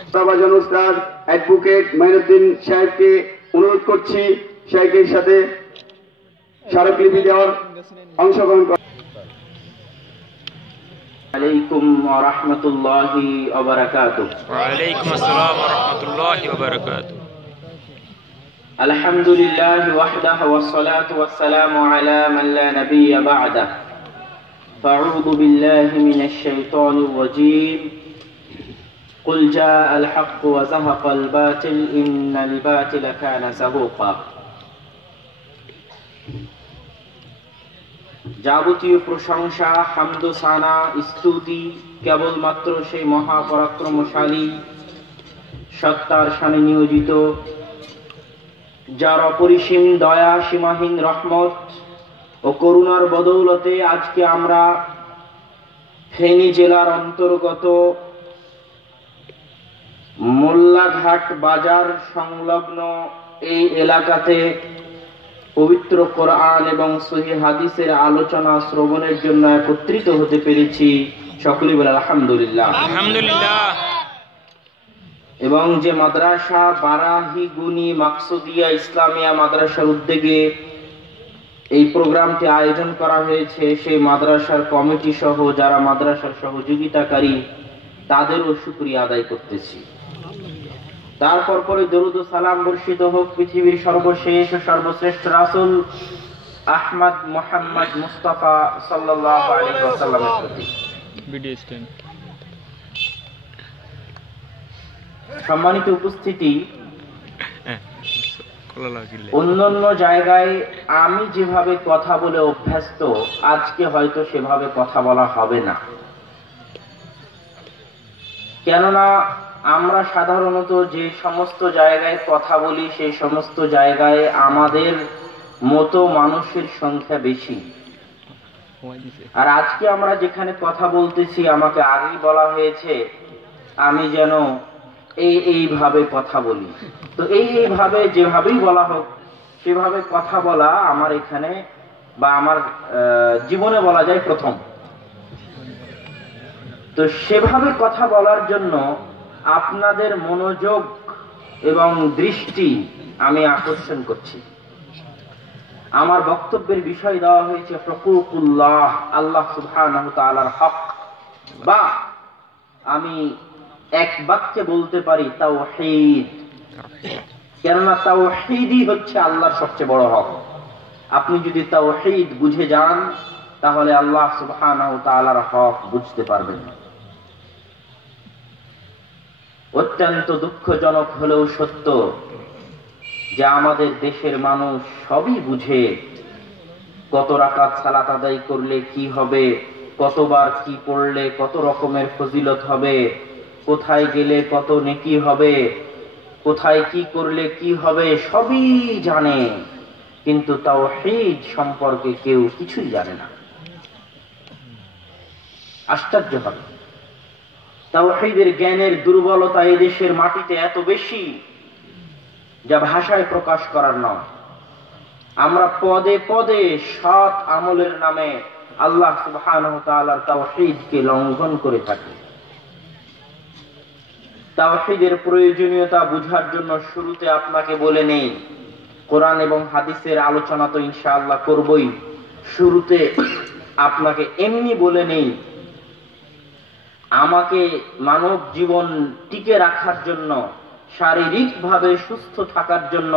শ্রদ্ধাভাজন উস্তাদ অ্যাডভোকেট মাইনুদ্দিন সাহেবকে অনুরোধ করছি শাইখের সাথে স্মারকলিপি দেওয়ার অংশগ্রহণ করার। আলাইকুম ওয়া রাহমাতুল্লাহি ওয়া বারাকাতুহু। ওয়া আলাইকুম আসসালাম ওয়া রাহমাতুল্লাহি ওয়া বারাকাতুহু। আলহামদুলিল্লাহি ওয়াহদাহু ওয়াস সালাতু ওয়াস সালামু আলা মান লা নাবিয়্যা বা'দাহু। ফাআউযু বিল্লাহি মিনাশ শাইতানির রাজীম। কুল জাআল হাক্কু ওয়া যাহাকাল বাতিল ইন্নাল বাতিলা কানা যাহুকা। যাবতীয় প্রশংসা, হামদ, সানা, স্তুতি কেবলমাত্র সেই মহাপরাক্রমশালী সত্তার শানে নিয়োজিত, যার অপরিসীম দয়া, সীমাহীন রহমত ও করুণার বদৌলতে আজকে আমরা ফেনী জেলার অন্তর্গত মোল্লাঘাট বাজার সংলগ্ন এই এলাকাতে পবিত্র কোরআন এবং সহিহ হাদিসের আলোচনা শ্রবণের জন্য একত্রিত হতে পেরেছি। সকলেই বলে আলহামদুলিল্লাহ। আলহামদুলিল্লাহ। এবং যে মাদ্রাসা বারাহি গুনি মাকসুদিয়া ইসলামিয়া মাদ্রাসার উদ্যোগে এই প্রোগ্রামটি আয়োজন করা হয়েছে, সেই মাদ্রাসার কমিটি সহ যারা মাদ্রাসার সহযোগিতাকারী তাদেরও শুকরিয়া আদায় করতেছি। তারপর পরে দরুদ ও সালাম বর্ষিত হোক পৃথিবীর সর্বশেষ ও সর্বশ্রেষ্ঠ রাসূল আহমদ মুহাম্মদ মুস্তাফা সাল্লাল্লাহু আলাইহি ওয়াসাল্লামের প্রতি। সম্মানিত উপস্থিতি, অন্যান্য জায়গায় আমি যেভাবে কথা বলে অভ্যস্ত, আজকে হয়তো সেভাবে কথা বলা হবে না। কেননা আমরা সাধারণত যে সমস্ত জায়গায় কথা বলি সেই সমস্ত জায়গায় আমাদের মতো মানুষের সংখ্যা বেশি। আর আজকে আমরা যেখানে কথা বলতেছি, আমাকে আগেই বলা হয়েছে আমি যেন এইভাবে কথা বলি। তো এইভাবে যেভাবেই বলা হোক সেভাবে কথা বলা আমার এখানে বা আমার জীবনে বলা যায় প্রথম। তো সেভাবে কথা বলার জন্য আপনাদের মনোযোগ এবং দৃষ্টি আমি আকর্ষণ করছি। আমার বক্তব্যের বিষয় দেওয়া হয়েছে হুকুকুল্লাহ, আল্লাহ সুবহানাহু তাআলার হক, বা আমি এক বাক্যে বলতে পারি তাওহীদ। কেননা তাওহীদই হচ্ছে আল্লাহর সবচেয়ে বড় হক। আপনি যদি তাওহীদ বুঝে যান তাহলে আল্লাহ সুবহানাহু তাআলার হক বুঝতে পারবেন। অত্যন্ত দুঃখজনক হলেও সত্য যে আমাদের দেশের মানুষ সবই বুঝে, কত রাকাত সালাত আদায় করলে কি হবে, কতবার কি পড়লে কত রকমের ফজিলত হবে, কোথায় গেলে কত নেকি হবে, কোথায় কি করলে কি হবে, সবই জানে, কিন্তু তাওহীদ সম্পর্কে কেউ কিছুই জানে না। আশ্চর্য হবে, তাওহীদের জ্ঞানের দুর্বলতা এই দেশের মাটিতে এত বেশি যা ভাষায় প্রকাশ করার নয়। আমরা পদে পদে সৎ আমলের নামে আল্লাহ সুবহানাহু তাআলার তাওহীদকে লঙ্ঘন করে থাকি। তাওহীদের প্রয়োজনীয়তা বুঝার জন্য শুরুতে আপনাকে বলে নেই, কোরআন এবং হাদিসের আলোচনা তো ইনশাআল্লাহ করবই। শুরুতে আপনাকে এমনি বলে নেই, আমাকে মানব জীবন টিকে রাখার জন্য, শারীরিকভাবে সুস্থ থাকার জন্য,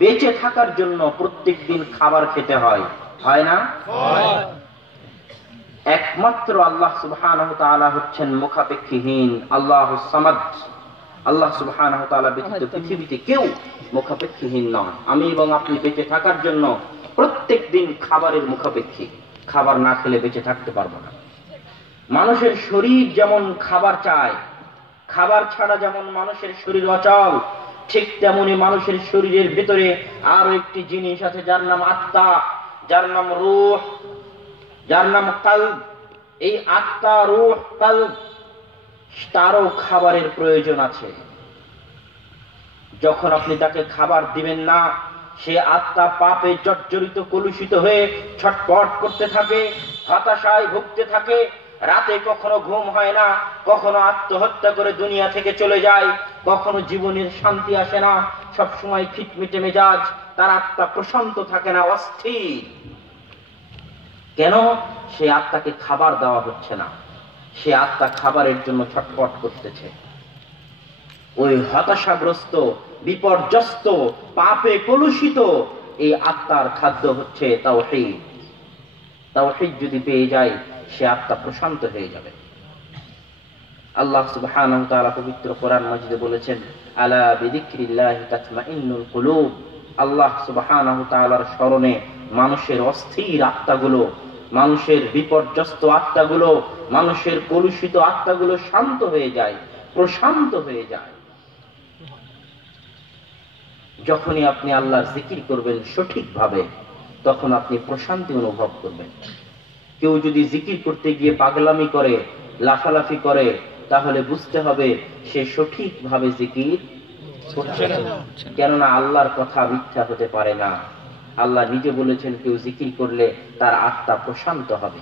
বেঁচে থাকার জন্য প্রত্যেকদিন খাবার খেতে হয়, হয় না? একমাত্র আল্লাহ সুবহানাহু তাআলা হচ্ছেন মুখাপেক্ষীহীন, আল্লাহুস সামাদ। আল্লাহ সুবহানাহু তাআলা ব্যতীত পৃথিবীতে কেউ মুখাপেক্ষীহীন নয়। আমি এবং আপনি বেঁচে থাকার জন্য প্রত্যেকদিন খাবারের মুখাপেক্ষী। খাবার না খেলে বেঁচে থাকতে পারবো না। মানুষের শরীর যেমন খাবার চায়, খাবার ছাড়া যেমন মানুষের শরীর অচল, ঠিক তেমনি মানুষের শরীরের ভিতরে আরো একটি জিনিস আছে যার নাম আত্মা, যার নাম রূহ, যার নাম কলব। এই আত্মা, রূহ, কলব তারও খাবারের প্রয়োজন আছে। যখন আপনি তাকে খাবার দিবেন না, সে আত্মা পাপে জর্জরিত কলুষিত হয়ে ছটফট করতে থাকে, হতাশায় ভুগতে থাকে, রাতে কখনো ঘুম হয় না, কখনো আত্মহত্যা করে দুনিয়া থেকে চলে যায়, কখনো জীবনের শান্তি আসে না, সব সময় খিটমিটে মেজাজ, তার আত্মা প্রশান্ত থাকে না, অস্থির। কেন? সে আত্মাকে খাবার দেওয়া হচ্ছে না, সে আত্মা খাবারের জন্য ছটফট করতেছে। ওই হতাশাগ্রস্ত, বিপর্যস্ত, পাপে কলুষিত এই আত্মার খাদ্য হচ্ছে তাওহীদ। তাওহীদ যদি পেয়ে যায়, সে আত্মা প্রশান্ত হয়ে যাবে। আল্লাহ সুবহানাহু ওয়া তাআলা পবিত্র কোরআন মাজিদে বলেছেন, আলা বিযিকরিল্লাহি তাতমাইন্নুল কুলুব। আল্লাহ সুবহানাহু ওয়া তাআলার স্মরণে মানুষের অস্থির আত্মাগুলো, মানুষের বিপর্যস্ত আত্মাগুলো, মানুষের কলুষিত আত্মাগুলো শান্ত হয়ে যায়, প্রশান্ত হয়ে যায়। যখনই আপনি আল্লাহর জিকির করবেন সঠিকভাবে, তখন আপনি প্রশান্তি অনুভব করবেন। কেউ যদি জিকির করতে গিয়ে পাগলামি করে, লাফালাফি করে, তাহলে বুঝতে হবে সে সঠিকভাবে জিকির করছে না। কেননা আল্লাহর কথা মিথ্যা হতে পারে না। আল্লাহ নিজে বলেছেন, কেউ জিকির করলে তার আত্মা প্রশান্ত হবে।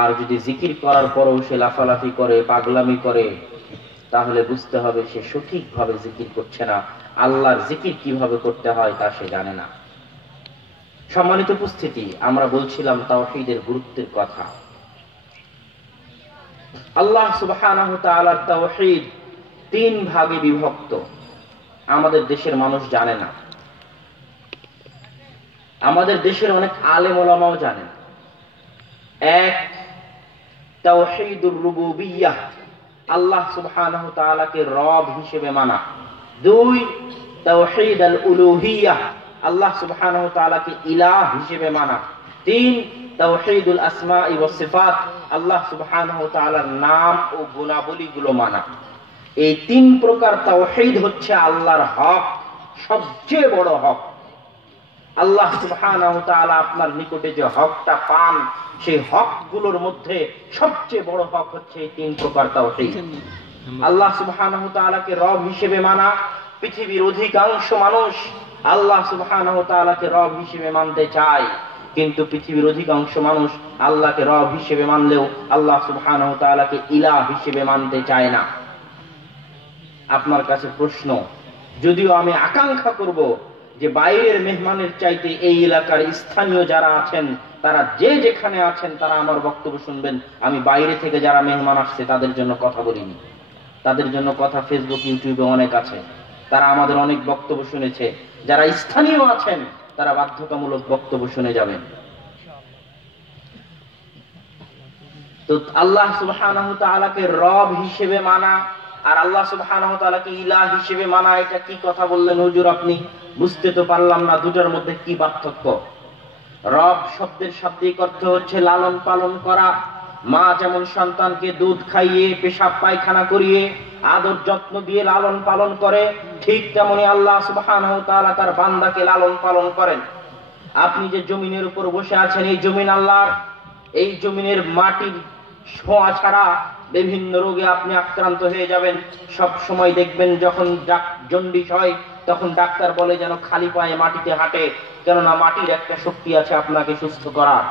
আর যদি জিকির করার পরও সে লাফালাফি করে, পাগলামি করে, তাহলে বুঝতে হবে সে সঠিকভাবে জিকির করছে না। আল্লাহর জিকির কিভাবে করতে হয় তা সে জানে না। সম্মানিত উপস্থিতি, আমরা বলছিলাম তাওহীদের গুরুত্বের কথা। আল্লাহ সুবহানাহু ওয়া তাআলার তাওহীদ 3 ভাগে বিভক্ত। আমাদের দেশের মানুষ জানে না, আমাদের দেশের অনেক আলেম ওলামাও জানেন। 1, তাওহীদুর রুবুবিয়্যাহ, আল্লাহ সুবহানাহু ওয়া তাআলাকে রব হিসেবে মানা। 2, তাওহীদ আল উলুহিয়্যাহ, আল্লাহ সুবহানাহু ওয়া তাআলাকে ইলাহ হিসেবে মানা। 3, তাওহীদুল আসমাই ওয়াস সিফাত, আল্লাহ সুবহানাহু ওয়া তাআলার নাম ও গুণাবলীগুলো মানা। এই 3 প্রকার তাওহীদ হচ্ছে আল্লাহর হক, সবচেয়ে বড় হক। আল্লাহ সুবহানাহু ওয়া তাআলা আপনার নিকটে যে হকটা পান, সেই হকগুলোর মধ্যে সবচেয়ে বড় হক হচ্ছে এই 3 প্রকার তাওহীদ। আল্লাহ সুবহানাহু ওয়া তাআলাকে রব হিসেবে মানা। পৃথিবীর অধিকাংশ মানুষ আল্লাহ সুবহানাহু ওয়া তাআলাকে রব হিসেবে মানতে চায়, কিন্তু পৃথিবীর অধিকাংশ মানুষ আল্লাহকে রব হিসেবে মানলেও আল্লাহ সুবহানাহু ওয়া তাআলাকে ইলাহ হিসেবে মানতে চায় না। আপনার কাছে প্রশ্ন, যদিও আমি আকাঙ্ক্ষা করব যে বাইরের মেহমানের চাইতে এই এলাকার স্থানীয় যারা আছেন, তারা যে যেখানে আছেন, তারা আমার বক্তব্য শুনবেন। আমি বাইরে থেকে যারা মেহমান আসছে তাদের জন্য কথা বলিনি, তাদের জন্য কথা ফেসবুক, ইউটিউবে অনেক আছে, তারা আমাদের অনেক বক্তব্য শুনেছে। যারা স্থানীয় আছেন তারা বাধ্যতামূলক বক্তব্য শুনে যাবেন। তো আল্লাহ সুবহানাহু ওয়া তাআলাকে রব হিসেবে মানা আর আল্লাহ সুবহানাহু ওয়া তাআলাকে ইলাহ হিসেবে মানা, এটা কি কথা বললেন হুজুর আপনি? বুঝতে তো পারলাম না, দুটোর মধ্যে কি পার্থক্য? রব শব্দের শাব্দিক অর্থ হচ্ছে লালন পালন করা। মা যেমন সন্তানকে দুধ খাইয়ে, পেশাব পায়খানা করিয়ে, আদর যত্ন দিয়ে লালন পালন করে, ঠিক তেমনি আল্লাহ সুবহানাহু ওয়া তাআলা তার বান্দাকে লালন পালন করেন। আপনি যে জমিনের উপর বসে আছেন, এই জমিন আল্লাহর। এই জমিনের মাটির ছোঁয়া ছাড়া বিভিন্ন রোগে আপনি আক্রান্ত হয়ে যাবেন। সব সময় দেখবেন যখন জন্ডিস হয়, তখন ডাক্তার বলে যেন খালি পায়ে মাটিতে হাঁটে, কেননা মাটির একটা শক্তি আছে আপনাকে সুস্থ করার।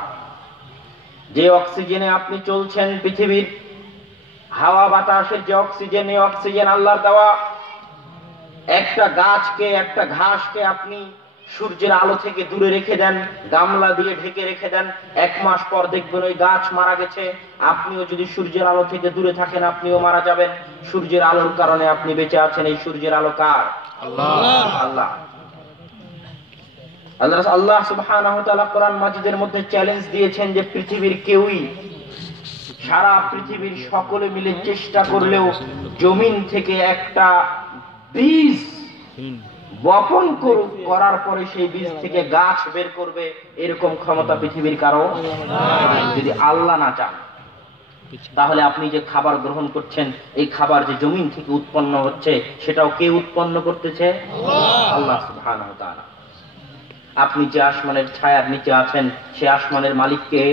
যে অক্সিজেনে আপনি চলছেন, পৃথিবীর হাওয়া বাতাসের যে অক্সিজেন, এই অক্সিজেন আল্লাহর দেওয়া। একটা গাছকে, একটা ঘাসকে আপনি সূর্যের আলো থেকে দূরে রেখে দেন, গামলা দিয়ে ঢেকে রেখে দেন, 1 মাস পর দেখবেন ওই গাছ মারা গেছে। আপনিও যদি সূর্যের আলো থেকে দূরে থাকেন, আপনিও মারা যাবেন। সূর্যের আলোর কারণে আপনি বেঁচে আছেন। এই সূর্যের আলো কার? আল্লাহ। আল্লাহ সুবহানাহু ওয়া তাআলা কোরআন মাজিদের মধ্যে চ্যালেঞ্জ দিয়েছেন যে পৃথিবীর কেউই, সারা পৃথিবীর সকলে মিলে চেষ্টা করলেও জমিন থেকে একটা বীজ বপন করার পরে সেই বীজ থেকে গাছ বের করবে, এরকম ক্ষমতা পৃথিবীর কারো যদি আল্লাহ না চান। তাহলে আপনি যে খাবার গ্রহণ করছেন, এই খাবার যে জমিন থেকে উৎপন্ন হচ্ছে, সেটাও কে উৎপন্ন করতেছে? আল্লাহ সুবহানাহু ওয়া তাআলা। আপনি যে আসমানের ছায়ার নিচে আছেন, সে আসমানের মালিক কে?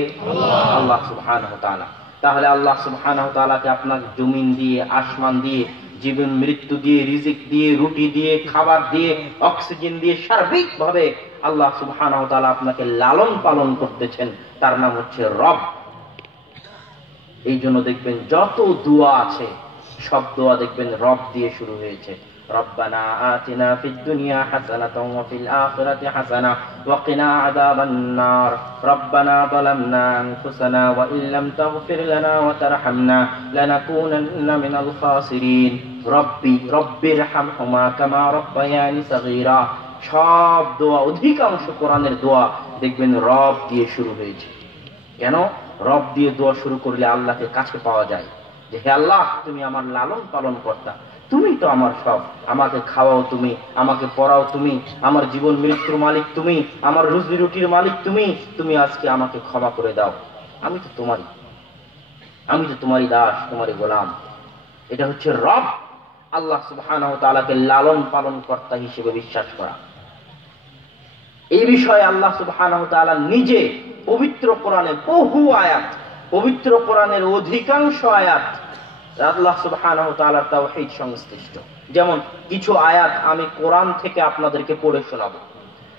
আল্লাহ সুবহানাহু ওয়া তাআলা। তাহলে আল্লাহ সুবহানাহু ওয়া তাআলাকে আপনার জমিন দিয়ে, আসমান দিয়ে, জীবন মৃত্যু দিয়ে, রিজিক দিয়ে, রুটি দিয়ে, খাবার দিয়ে, অক্সিজেন দিয়ে, সার্বিকভাবে আল্লাহ সুবহানাহু ওয়া তাআলা আপনাকে লালন পালন করতেছেন। তার নাম হচ্ছে রব। এই জন্য দেখবেন যত দোয়া আছে সব দোয়া দেখবেন রব দিয়ে শুরু হয়েছে। ربنا آتنا في الدنيا حسنة وفي الآخرة حسنة وقنا عذاب النار ربنا ظلمنا أنفسنا وإن لم تغفر لنا وترحمنا لنكونن من الخاسرين رب ارحمهما كما ربياني صغيرا। সব দোয়া, অধিকাংশ কোরআনের দোয়া দেখবেন রব দিয়ে শুরু হয়েছে। কেন? রব দিয়ে দোয়া শুরু করলে আল্লাহকে কাছে পাওয়া যায়, যে হে আল্লাহ তুমি আমার লালন পালন কর্তা, তুমি তো আমার সব, আমাকে খাওয়াও তুমি, আমাকে পড়াও তুমি, আমার জীবন মৃত্যুর মালিক তুমি, আমার রুজি রুটির মালিক তুমি, তুমি আজকে আমাকে ক্ষমা করে দাও, আমি তো তোমারই দাস, তোমারই গোলাম। এটা হচ্ছে রব, আল্লাহ সুবহানাহু ওয়া তাআলাকে লালন পালন কর্তা হিসেবে বিশ্বাস করা। এই বিষয়ে আল্লাহ সুবহানাহু ওয়া তাআলা নিজে পবিত্র কোরআনে বহু আয়াত, পবিত্র কোরআনের অধিকাংশ আয়াত আল্লাহ সুবহানাহু ওয়া তাআলার তাওহীদ সংশ্লিষ্ট। যেমন কিছু আয়াত আমি কোরআন থেকে আপনাদেরকে পড়ে শোনাবো,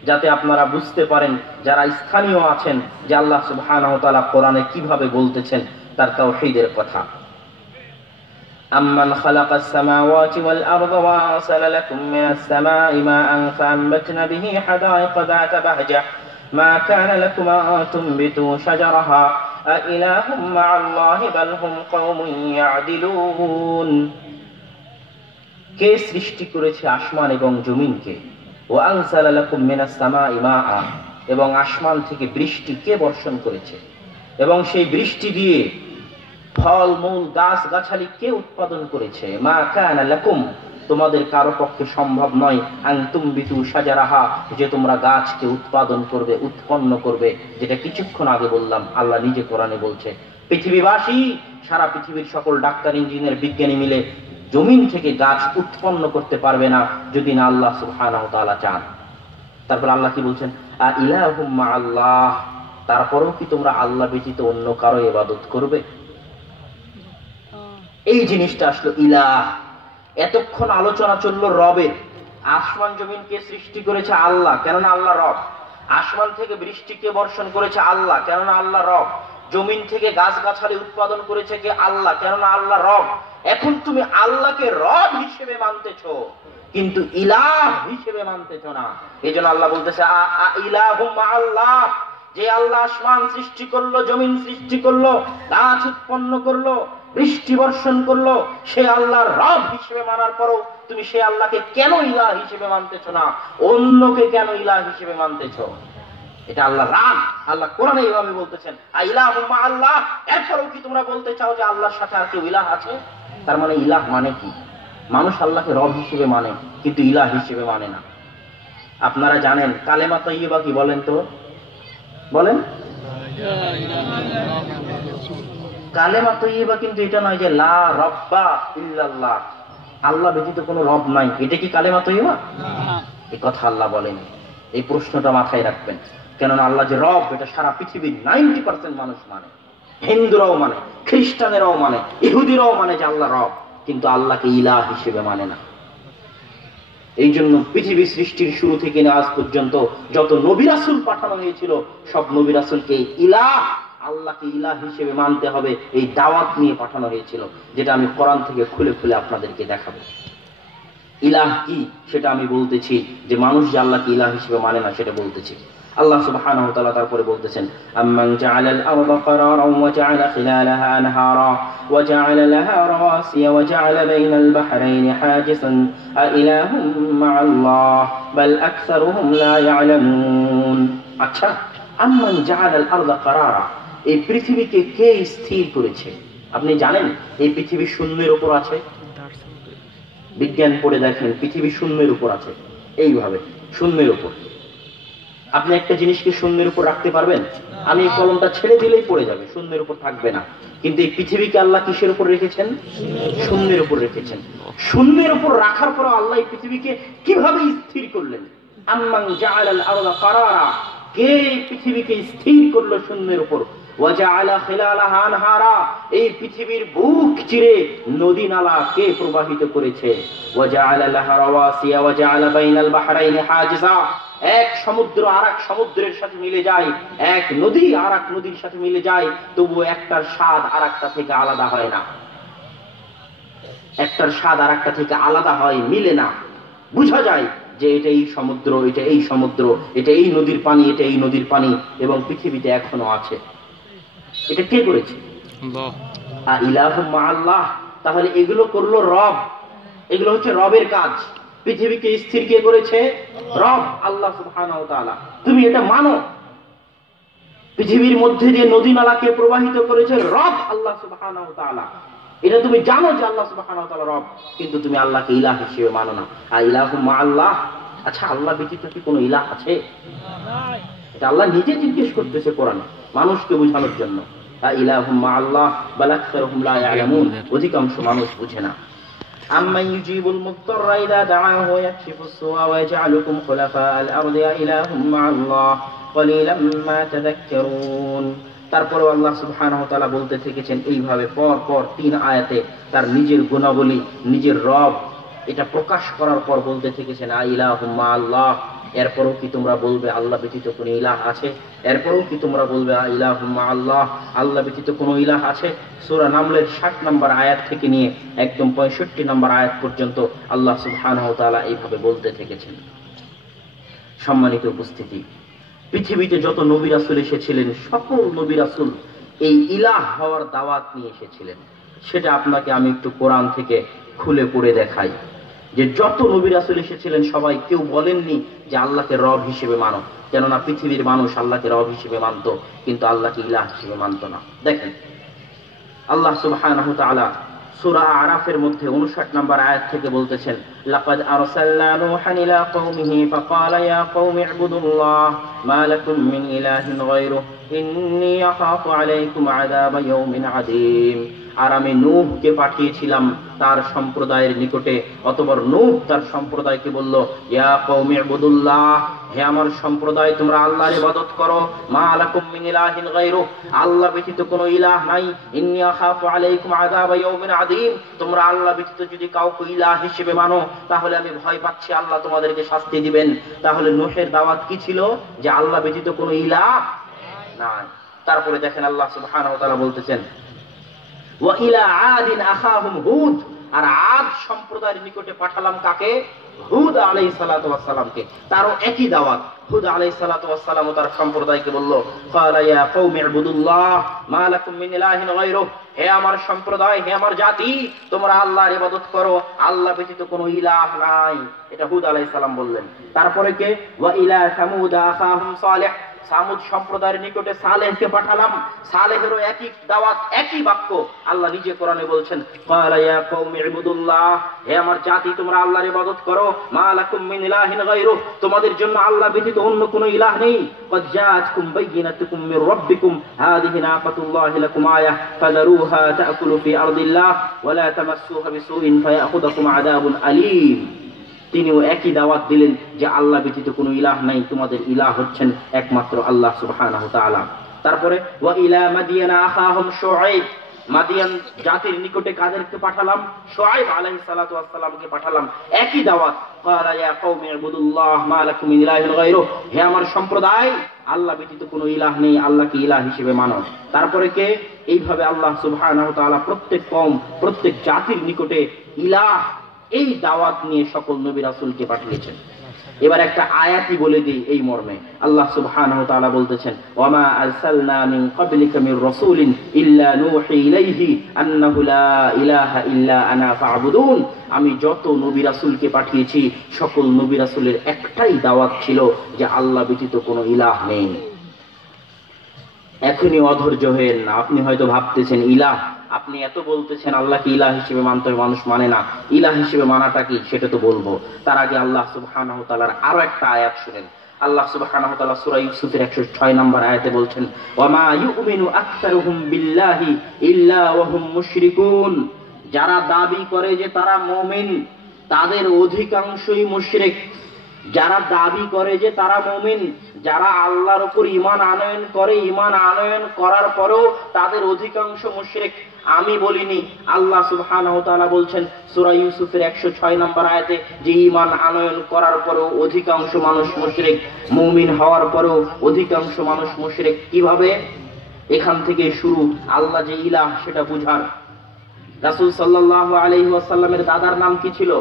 যাতে আপনারা বুঝতে পারেন যারা স্থানীয় আছেন যে আল্লাহ সুবহানাহু ওয়া তাআলা কোরআনে কিভাবে বলতেছেন তার তাওহীদের কথা। أمن خلق السماوات والأرض وأرسل لكم من السماء ماء فأنبتنا به حدائق ذات بهجة ما كان لكم أن تنبتوا شجرها أإله مع الله بل هم قوم يعدلون। কে সৃষ্টি করেছে আসমান এবং জমিনকে? وأنزل لكم من السماء ماء, এবং আসমান থেকে বৃষ্টি কে বর্ষণ করেছে, এবং সেই বৃষ্টি দিয়ে ফল মূল গাছ গাছালি কে উৎপাদন করেছে। মা কানা লাকুম, তোমাদের কারো পক্ষে সম্ভব নয়, আন তুমবিতু শাজারাহা, যে তোমরা গাছকে উৎপাদন করবে, উৎপন্ন করবে, যেটা কিছুক্ষণ আগে বললাম আল্লাহ নিজে কোরআনে বলছে। পৃথিবীবাসী, সারা পৃথিবীর সকল ডাক্তার ইঞ্জিনিয়ার বিজ্ঞানী মিলে জমিন থেকে গাছ উৎপন্ন করতে পারবে না যদি না আল্লাহ সুবহানাহু ওয়া তাআলা চান। তারপর আল্লাহ কি বলছেন? আ ইলাহুম মা আল্লাহ, তারপরেও কি তোমরা আল্লাহ ব্যতীত অন্য কারো ইবাদত করবে? এই জিনিসটা আসলো ইলাহ। এতক্ষণ আলোচনা চললো রবের। আসমান জমিন কে সৃষ্টি করেছে? আল্লাহ, কেননা আল্লাহ রব। আসমান থেকে বৃষ্টি কে বর্ষণ করেছে? আল্লাহ, কেননা আল্লাহ রব। জমিন থেকে গাছ গাছালি উৎপাদন করেছে কে? আল্লাহ, কেননা আল্লাহ রব। এখন তুমি আল্লাহকে রব হিসেবে মানতেছো, কিন্তু ইলাহ হিসেবে মানতেছো না। এই জন্য আল্লাহ বলতেছে আ ইলাহুম মা আল্লাহ, যে আল্লাহ আসমান সৃষ্টি করলো, জমিন সৃষ্টি করলো, গাছ উৎপন্ন করলো, বৃষ্টি বর্ষণ করলো, সে আল্লাহর রব হিসেবে মানার পরও তুমি সে আল্লাহকে কেন ইলাহ হিসেবে মানতেছো না? অন্যকে কেন ইলাহ হিসেবে মানতেছো? এটা আল্লাহ রাগ। আল্লাহ কোরআনে এইভাবে বলতেছেন ইলাহু মা আল্লাহ। এরপরও কি তোমরা বলতে চাও যে আল্লাহর সাথে আর কেউ ইলাহ আছে? তার মানে ইলাহ মানে কি? মানুষ আল্লাহকে রব হিসেবে মানে, কিন্তু ইলাহ হিসেবে মানে না। আপনারা জানেন কালেমা তাইয়্যিবা কি? বলেন তো, বলেন। কালেমা তাইয়্যিবা কিন্তু এটা নয় যে লা রাব্বা ইল্লাল্লাহ, আল্লাহ ব্যতীত কোনো রব নাই। এটা কি কালেমা তাইয়্যিবা? এই কথা আল্লাহ বলেন। এই প্রশ্নটা মাথায় রাখবেন, কেননা আল্লাহ যে রব এটা সারা পৃথিবীর 90% মানুষ মানে। হিন্দুরাও মানে, খ্রিস্টানেরাও মানে, ইহুদিরাও মানে যে আল্লাহ রব, কিন্তু আল্লাহকে ইলাহ হিসেবে মানে না। এই জন্য পৃথিবী সৃষ্টির শুরু থেকে আজ পর্যন্ত যত নবী রাসূল পাঠানো হয়েছিল, সব নবী রাসূলকে ইলাহ, আল্লাহকে ইলাহ হিসেবে মানতে হবে, এই দাওয়াত নিয়ে পাঠানো হয়েছিল, যেটা আমি কোরআন থেকে খুলে খুলে আপনাদেরকে দেখাবো। ইলাহ কি সেটা আমি বলতেছি, যে মানুষ যে আল্লাহকে ইলাহ হিসেবে মানে না সেটা বলতেছি। আল্লাহ সুবহানাহু ওয়া তাআলা তারপরে বলতেছেন আম্মান জাআলাল আরদা ক্বারারান ওয়া জাআলা খিলালাহা আনহারা ওয়া জাআলা লাহা রাওয়াসিয়া ওয়া জাআলা বাইনাল বাহরাইনি হাজিসান আ ইলাহুম মা'আল্লাহ বাল আকসারুহুম লা ইয়ালামুন। আচ্ছা, আম্মান জাআলাল আরদা ক্বারারা, এই পৃথিবীকে কে স্থির করেছে? আপনি জানেন এই পৃথিবী শূন্যের উপর আছে? বিজ্ঞান পড়ে দেখেন, পৃথিবী শূন্যের উপর আছে, এইভাবে শূন্যের উপর। আপনি একটা জিনিসকে শূন্যের উপর রাখতে পারবেন? আমি এই কলমটা ছেড়ে দিলেই পড়ে যাবে, শূন্যের উপর থাকবে না। কিন্তু এই পৃথিবীকে আল্লাহ কিসের উপর রেখেছেন? শূন্যের উপর রেখেছেন। শূন্যের উপর রাখার পর আল্লাহ এই পৃথিবীকে কিভাবে স্থির করলেন? আম্মান জাআলাল আরদা ক্বারারা, কে এই পৃথিবীকে স্থির করলো শূন্যের উপর? ওয়া জাআলা খিলালাহা আনহারা, এই পৃথিবীর বুক চিরে নদী নালা কে প্রবাহিত করেছে? ওয়া জাআলা লাহা রাওয়াসিয়া ওয়া জাআলা বাইনাল বাহরাইনি হাজিসা, এক সমুদ্র আর এক সমুদ্রের সাথে মিলে যায়, এক নদী আর এক নদীর সাথে মিলে যায়, তবু একটার স্বাদ আর একটা থেকে আলাদা হয় না। একটার স্বাদ আর একটা থেকে আলাদা হয়, মিলে না। বুঝা যায় যে এটা এই সমুদ্র, এটা এই সমুদ্র, এটা এই নদীর পানি, এটা এই নদীর পানি, এবং পৃথিবীতে এখনো আছে। এটা কে করেছে? ইলাহুম মা আল্লাহ। তাহলে এগুলো করলো রব, এগুলো হচ্ছে রবের কাজ। পৃথিবীকে স্থির কে করেছে? রব, আল্লাহ সুবহানাহু ওয়া তাআলা। তুমি এটা মানো। পৃথিবীর মধ্যে দিয়ে নদী নালাকে প্রবাহিত করেছে রব আল্লাহ সুবহানাহু ওয়া তাআলা। এটা তুমি জানো যে আল্লাহ সুবহানাহু ওয়া তাআলা রব, কিন্তু তুমি আল্লাহকে ইলাহ হিসেবে মানো না। আর ইলাহুম মা আল্লাহ, আচ্ছা আল্লাহ ব্যতীত কি কোনো ইলাহ আছে? এটা আল্লাহ নিজে জিজ্ঞেস করতেছে কোরআনে মানুষকে বোঝানোর জন্য। ইলাহুম মা আল্লাহ বাল আকসারুহুম লা ইয়ালামুন, অধিকাংশ মানুষ বুঝে না। আম্মান ইউজিবুল মুত্তাররা ইযা দাআহু ওয়া ইয়াকশিফুস সুআ ওয়া ইয়াজআলুকুম খুলাফাআল আরদি ইলাহুম মা আল্লাহ ক্বালিলাম মা তাযাক্কারুন। তারপরে আল্লাহ সুবহানাহু ওয়া তাআলা বলতে থেকেছেন এইভাবে পর পর 3 আয়াতে তার নিজের গুণাবলী, নিজের রব এটা প্রকাশ করার পর বলতে থেকেছেন ইলাহুম মা আল্লাহ। এরপরও কি তোমরা বলবে আল্লাহ ব্যতীত কোনো ইলাহ আছে? এরপরও কি তোমরা বলবে ইলাহুম মা আল্লাহ, আল্লাহ ব্যতীত কোনো ইলাহ আছে? সূরা নামলের 60 নম্বর আয়াত থেকে নিয়ে একদম 65 নম্বর আয়াত পর্যন্ত আল্লাহ সুবহানাহু ওয়া তাআলা এইভাবে বলতে থেকেছেন। সম্মানিত উপস্থিতি, পৃথিবীতে যত নবী রাসূল এসেছিলেন সকল নবী রাসূল এই ইলাহ হওয়ার দাওয়াত নিয়ে এসেছিলেন। সেটা আপনাকে আমি একটু কোরআন থেকে খুলে পড়ে দেখাই যে যত নবী রাসূল এসেছিলেন সবাই কেউ বলেননি যে আল্লাহকে রব হিসেবে মানো, কেননা পৃথিবীর মানুষ আল্লাহকে রব হিসেবে মানত, কিন্তু আল্লাহকে ইলাহ হিসেবে মানত না। দেখেন আল্লাহ সুবহানাহু ওয়া তাআলা সূরা আরাফের মধ্যে 59 নম্বর আয়াত থেকে বলতেছেন, লাকাদ আরসালনা নূহান ইলা কওমিহি ফাকালা ইয়া কওমি ইবুদুল্লাহ মা লাকুম মিন ইলাহিন গায়রুহু ইন্নী আখাফু আলাইকুম আযাবা ইয়াউমিন আযীম। আর আমি নূহকে পাঠিয়েছিলাম তার সম্প্রদায়ের নিকটে, অতঃপর নূহ তার সম্প্রদায়কে বলল, ইয়া কওমি ইবুদুল্লাহ, হে আমার সম্প্রদায় তোমরা আল্লাহর ইবাদত করো, মা লাকুম মিন ইলাহিন গায়রুহু, আল্লাহ ব্যতীত কোনো ইলাহ নাই, ইন্নী আখাফু আলাইকুম আযাবা ইয়াউমিন আযীম, তোমরা আল্লাহ ব্যতীত যদি কাউকে ইলাহ হিসেবে মানো তাহলে আমি ভয় পাচ্ছি আল্লাহ তোমাদেরকে শাস্তি দিবেন। তাহলে নূহের দাওয়াত কি ছিল? যে আল্লাহ ব্যতীত কোনো ইলাহ নাই। তারপরে দেখেন আল্লাহ সুবহানাহু ওয়া তাআলা বলতেছেন, ওয়া ইলা আদিন আখাহুম হুদ, আর আদ সম্প্রদায়ের নিকটে পাঠালাম কাকে? হুদ আলাইহিস সালাতু ওয়াস সালামকে। তারও একই দাওয়াত। হুদ আলাইহিস সালাতু ওয়াস সালাম তার সম্প্রদায়কে বলল, ক্বালা ইয়া কওমি ইবুদুল্লাহ মা লাকুম মিন ইলাহিন গায়রুহু, হে আমার সম্প্রদায়, হে আমার জাতি, তোমরা আল্লাহর ইবাদত করো, আল্লাহ ব্যতীত কোনো ইলাহ নাই। এটা হুদ আলাইহিস সালাম বললেন। তারপরে কে? ওয়া ইলা সামুদ আখাহুম সালেহ, সামুদ সম্প্রদায়ের নিকটে সালেহকে পাঠালাম। সালেহেরও একই দাওয়াত, একই বাক্য। আল্লাহ নিজে কোরআনে বলছেন, ক্বালা ইয়া কওমি ইবুদুল্লাহ, হে আমার জাতি তোমরা আল্লাহর ইবাদত করো, মা লাকুম মিন ইলাহিন গায়রুহু, তোমাদের জন্য আল্লাহ ব্যতীত অন্য কোনো ইলাহ নেই। ক্বাদ জাআতকুম বাইয়িনাতুকুম মির রাব্বিকুম হাযিহি নাকাতুল্লাহি লাকুম আয়াহ ফাযারুহা তা'কুলু ফি আরদিল্লাহ ওয়া লা তামাসসুহা বিসুইন ফায়াখুযাকুম আযাবুন আলীম। তিনিও একই দাওয়াত দিলেন যে আল্লাহ ব্যতীত কোনো ইলাহ নাই, তোমাদের ইলাহ হচ্ছেন একমাত্র আল্লাহ সুবহানাহু ওয়া তাআলা। তারপরে ওয়া ইলা মাদিয়ানা আখাহুম শুআইব, মাদিয়ান জাতির নিকটে কাদেরকে পাঠালাম? শুআইব আলাইহিস সালাতু ওয়াস সালামকে পাঠালাম। একই দাওয়াত, ক্বালা ইয়া কওমি ইবুদুল্লাহ মা লাকুম মিন ইলাহিন গায়রুহু, হে আমার সম্প্রদায়, আল্লাহ ব্যতীত কোনো ইলাহ নেই, আল্লাহকে ইলাহ হিসেবে মানো। তারপরে কে? এইভাবে আল্লাহ সুবহানাহু ওয়া তাআলা প্রত্যেক কওম, প্রত্যেক জাতির নিকটে ইলাহ এই দাওয়াত নিয়ে সকল নবী রাসূলকে পাঠিয়েছেন। এবার একটা আয়াতই বলে দিই এই মর্মে। আল্লাহ সুবহানাহু ওয়া তাআলা বলতেছেন, ওয়া মা আরসালনা মিন ক্বাবলিকা মির রাসূলিন ইল্লা নূহি ইলাইহি আন্নাহু লা ইলাহা ইল্লা আনা ফা'বুদুন। আমি যত নবী রাসূলকে পাঠিয়েছি সকল নবী রাসূলের একটাই দাওয়াত ছিল যে আল্লাহ ব্যতীত কোনো ইলাহ নেই। এখনই অধৈর্য হয়েন না। আপনি হয়তো ভাবতেছেন ইলাহ, আপনি এত বলতেছেন আল্লাহকে ইলাহ হিসেবে মানতে হবে, মানুষ মানে না। ইলাহ হিসেবে মানাটা কি সেটা তো বলবো। তার আগে আল্লাহ সুবহানাহু ওয়া তাআলার আরো একটা আয়াত শুনেন। আল্লাহ সুবহানাহু ওয়া তাআলা সূরা ইউসুফের 106 নম্বর আয়াতে বলছেন, ওয়া মা ইউমিনু আকসারুহুম বিল্লাহি ইল্লা ওয়া হুম মুশরিকুন। যারা দাবি করে যে তারা মুমিন তাদের অধিকাংশই মুশরিক। যারা দাবি করে যে তারা মুমিন, যারা আল্লাহর উপর ঈমান আনয়ন করে, ঈমান আনয়ন করার পরেও তাদের অধিকাংশ মুশরিক। আমি বলিনি। আল্লাহ সুবহানাহু ওয়া তাআলা বলছেন সূরা ইউসুফের 106 নম্বর আয়াতে যে ঈমান আনয়ন করার পরেও অধিকাংশ মানুষ মুশরিক, মুমিন হওয়ার পরেও অধিকাংশ মানুষ মুশরিক। কিভাবে? এখান থেকে শুরু। আল্লাহ যে ইলাহ সেটা বুঝার। রাসূল সাল্লাল্লাহু আলাইহি ওয়াসাল্লামের দাদার নাম কি ছিল?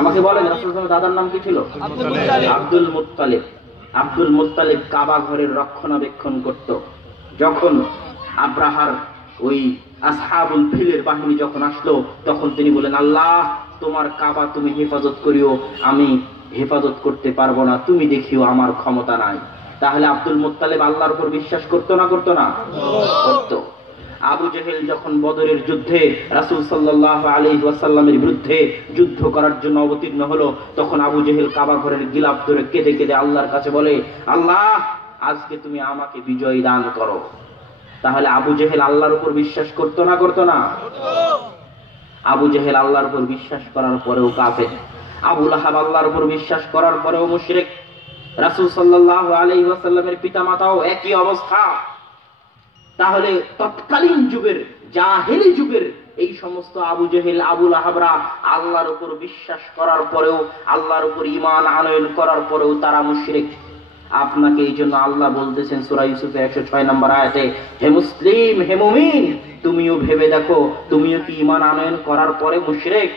আমাকে বলেন, রাসূল সাল্লাল্লাহু দাদার নাম কি ছিল? Abdul Muttalib. আব্দুল মুত্তালিব কাবা ঘরের রক্ষণাবেক্ষণ করত। যখন আব্রাহার ওই আসহাবুল ফিলের বাহিনী যখন আসলো, তখন তিনি বলেন, আল্লাহ তোমার কাবা তুমি হেফাজত করিও, আমি হেফাজত করতে পারবো না, তুমি দেখিও আমার ক্ষমতা নাই। তাহলে আব্দুল মুত্তালিব আল্লাহর উপর বিশ্বাস করতো না করতো না? করতো। আবু জেহেল যখন বদরের যুদ্ধে রাসূল সাল্লাল্লাহু আলাইহি ওয়াসাল্লামের বিরুদ্ধে যুদ্ধ করার জন্য অবতীর্ণ হলো, তখন আবু জেহেল কাবা ঘরের গিলাফ ধরে কেঁদে কেঁদে আল্লাহর কাছে বলে, আল্লাহ আজকে তুমি আমাকে বিজয় দান করো। তাহলে আবু জেহেল আল্লাহর উপর বিশ্বাস করতো না করতো না? আবু জেহেল আল্লাহর উপর বিশ্বাস করার পরেও কাফের। আবু লাহাব আল্লাহর উপর বিশ্বাস করার পরেও মুশরিক। রাসূল সাল্লাল্লাহু আলাইহি ওয়াসাল্লামের পিতামাতাও একই অবস্থা। তাহলে তৎকালীন যুগের, জাহেলি যুগের এই সমস্ত আবু জেহেল, আবু লাহাবরা আল্লাহর উপর বিশ্বাস করার পরেও, আল্লাহর উপর ঈমান আনয়ন করার পরেও তারা মুশরিক। আপনাকে এই জন্য আল্লাহ বলতেছেন সূরা ইউসুফের 106 নম্বর আয়াতে, হে মুসলিম, হে মুমিন, তুমিও ভেবে দেখো, তুমিও কি ঈমান আনয়ন করার পরে মুশরিক?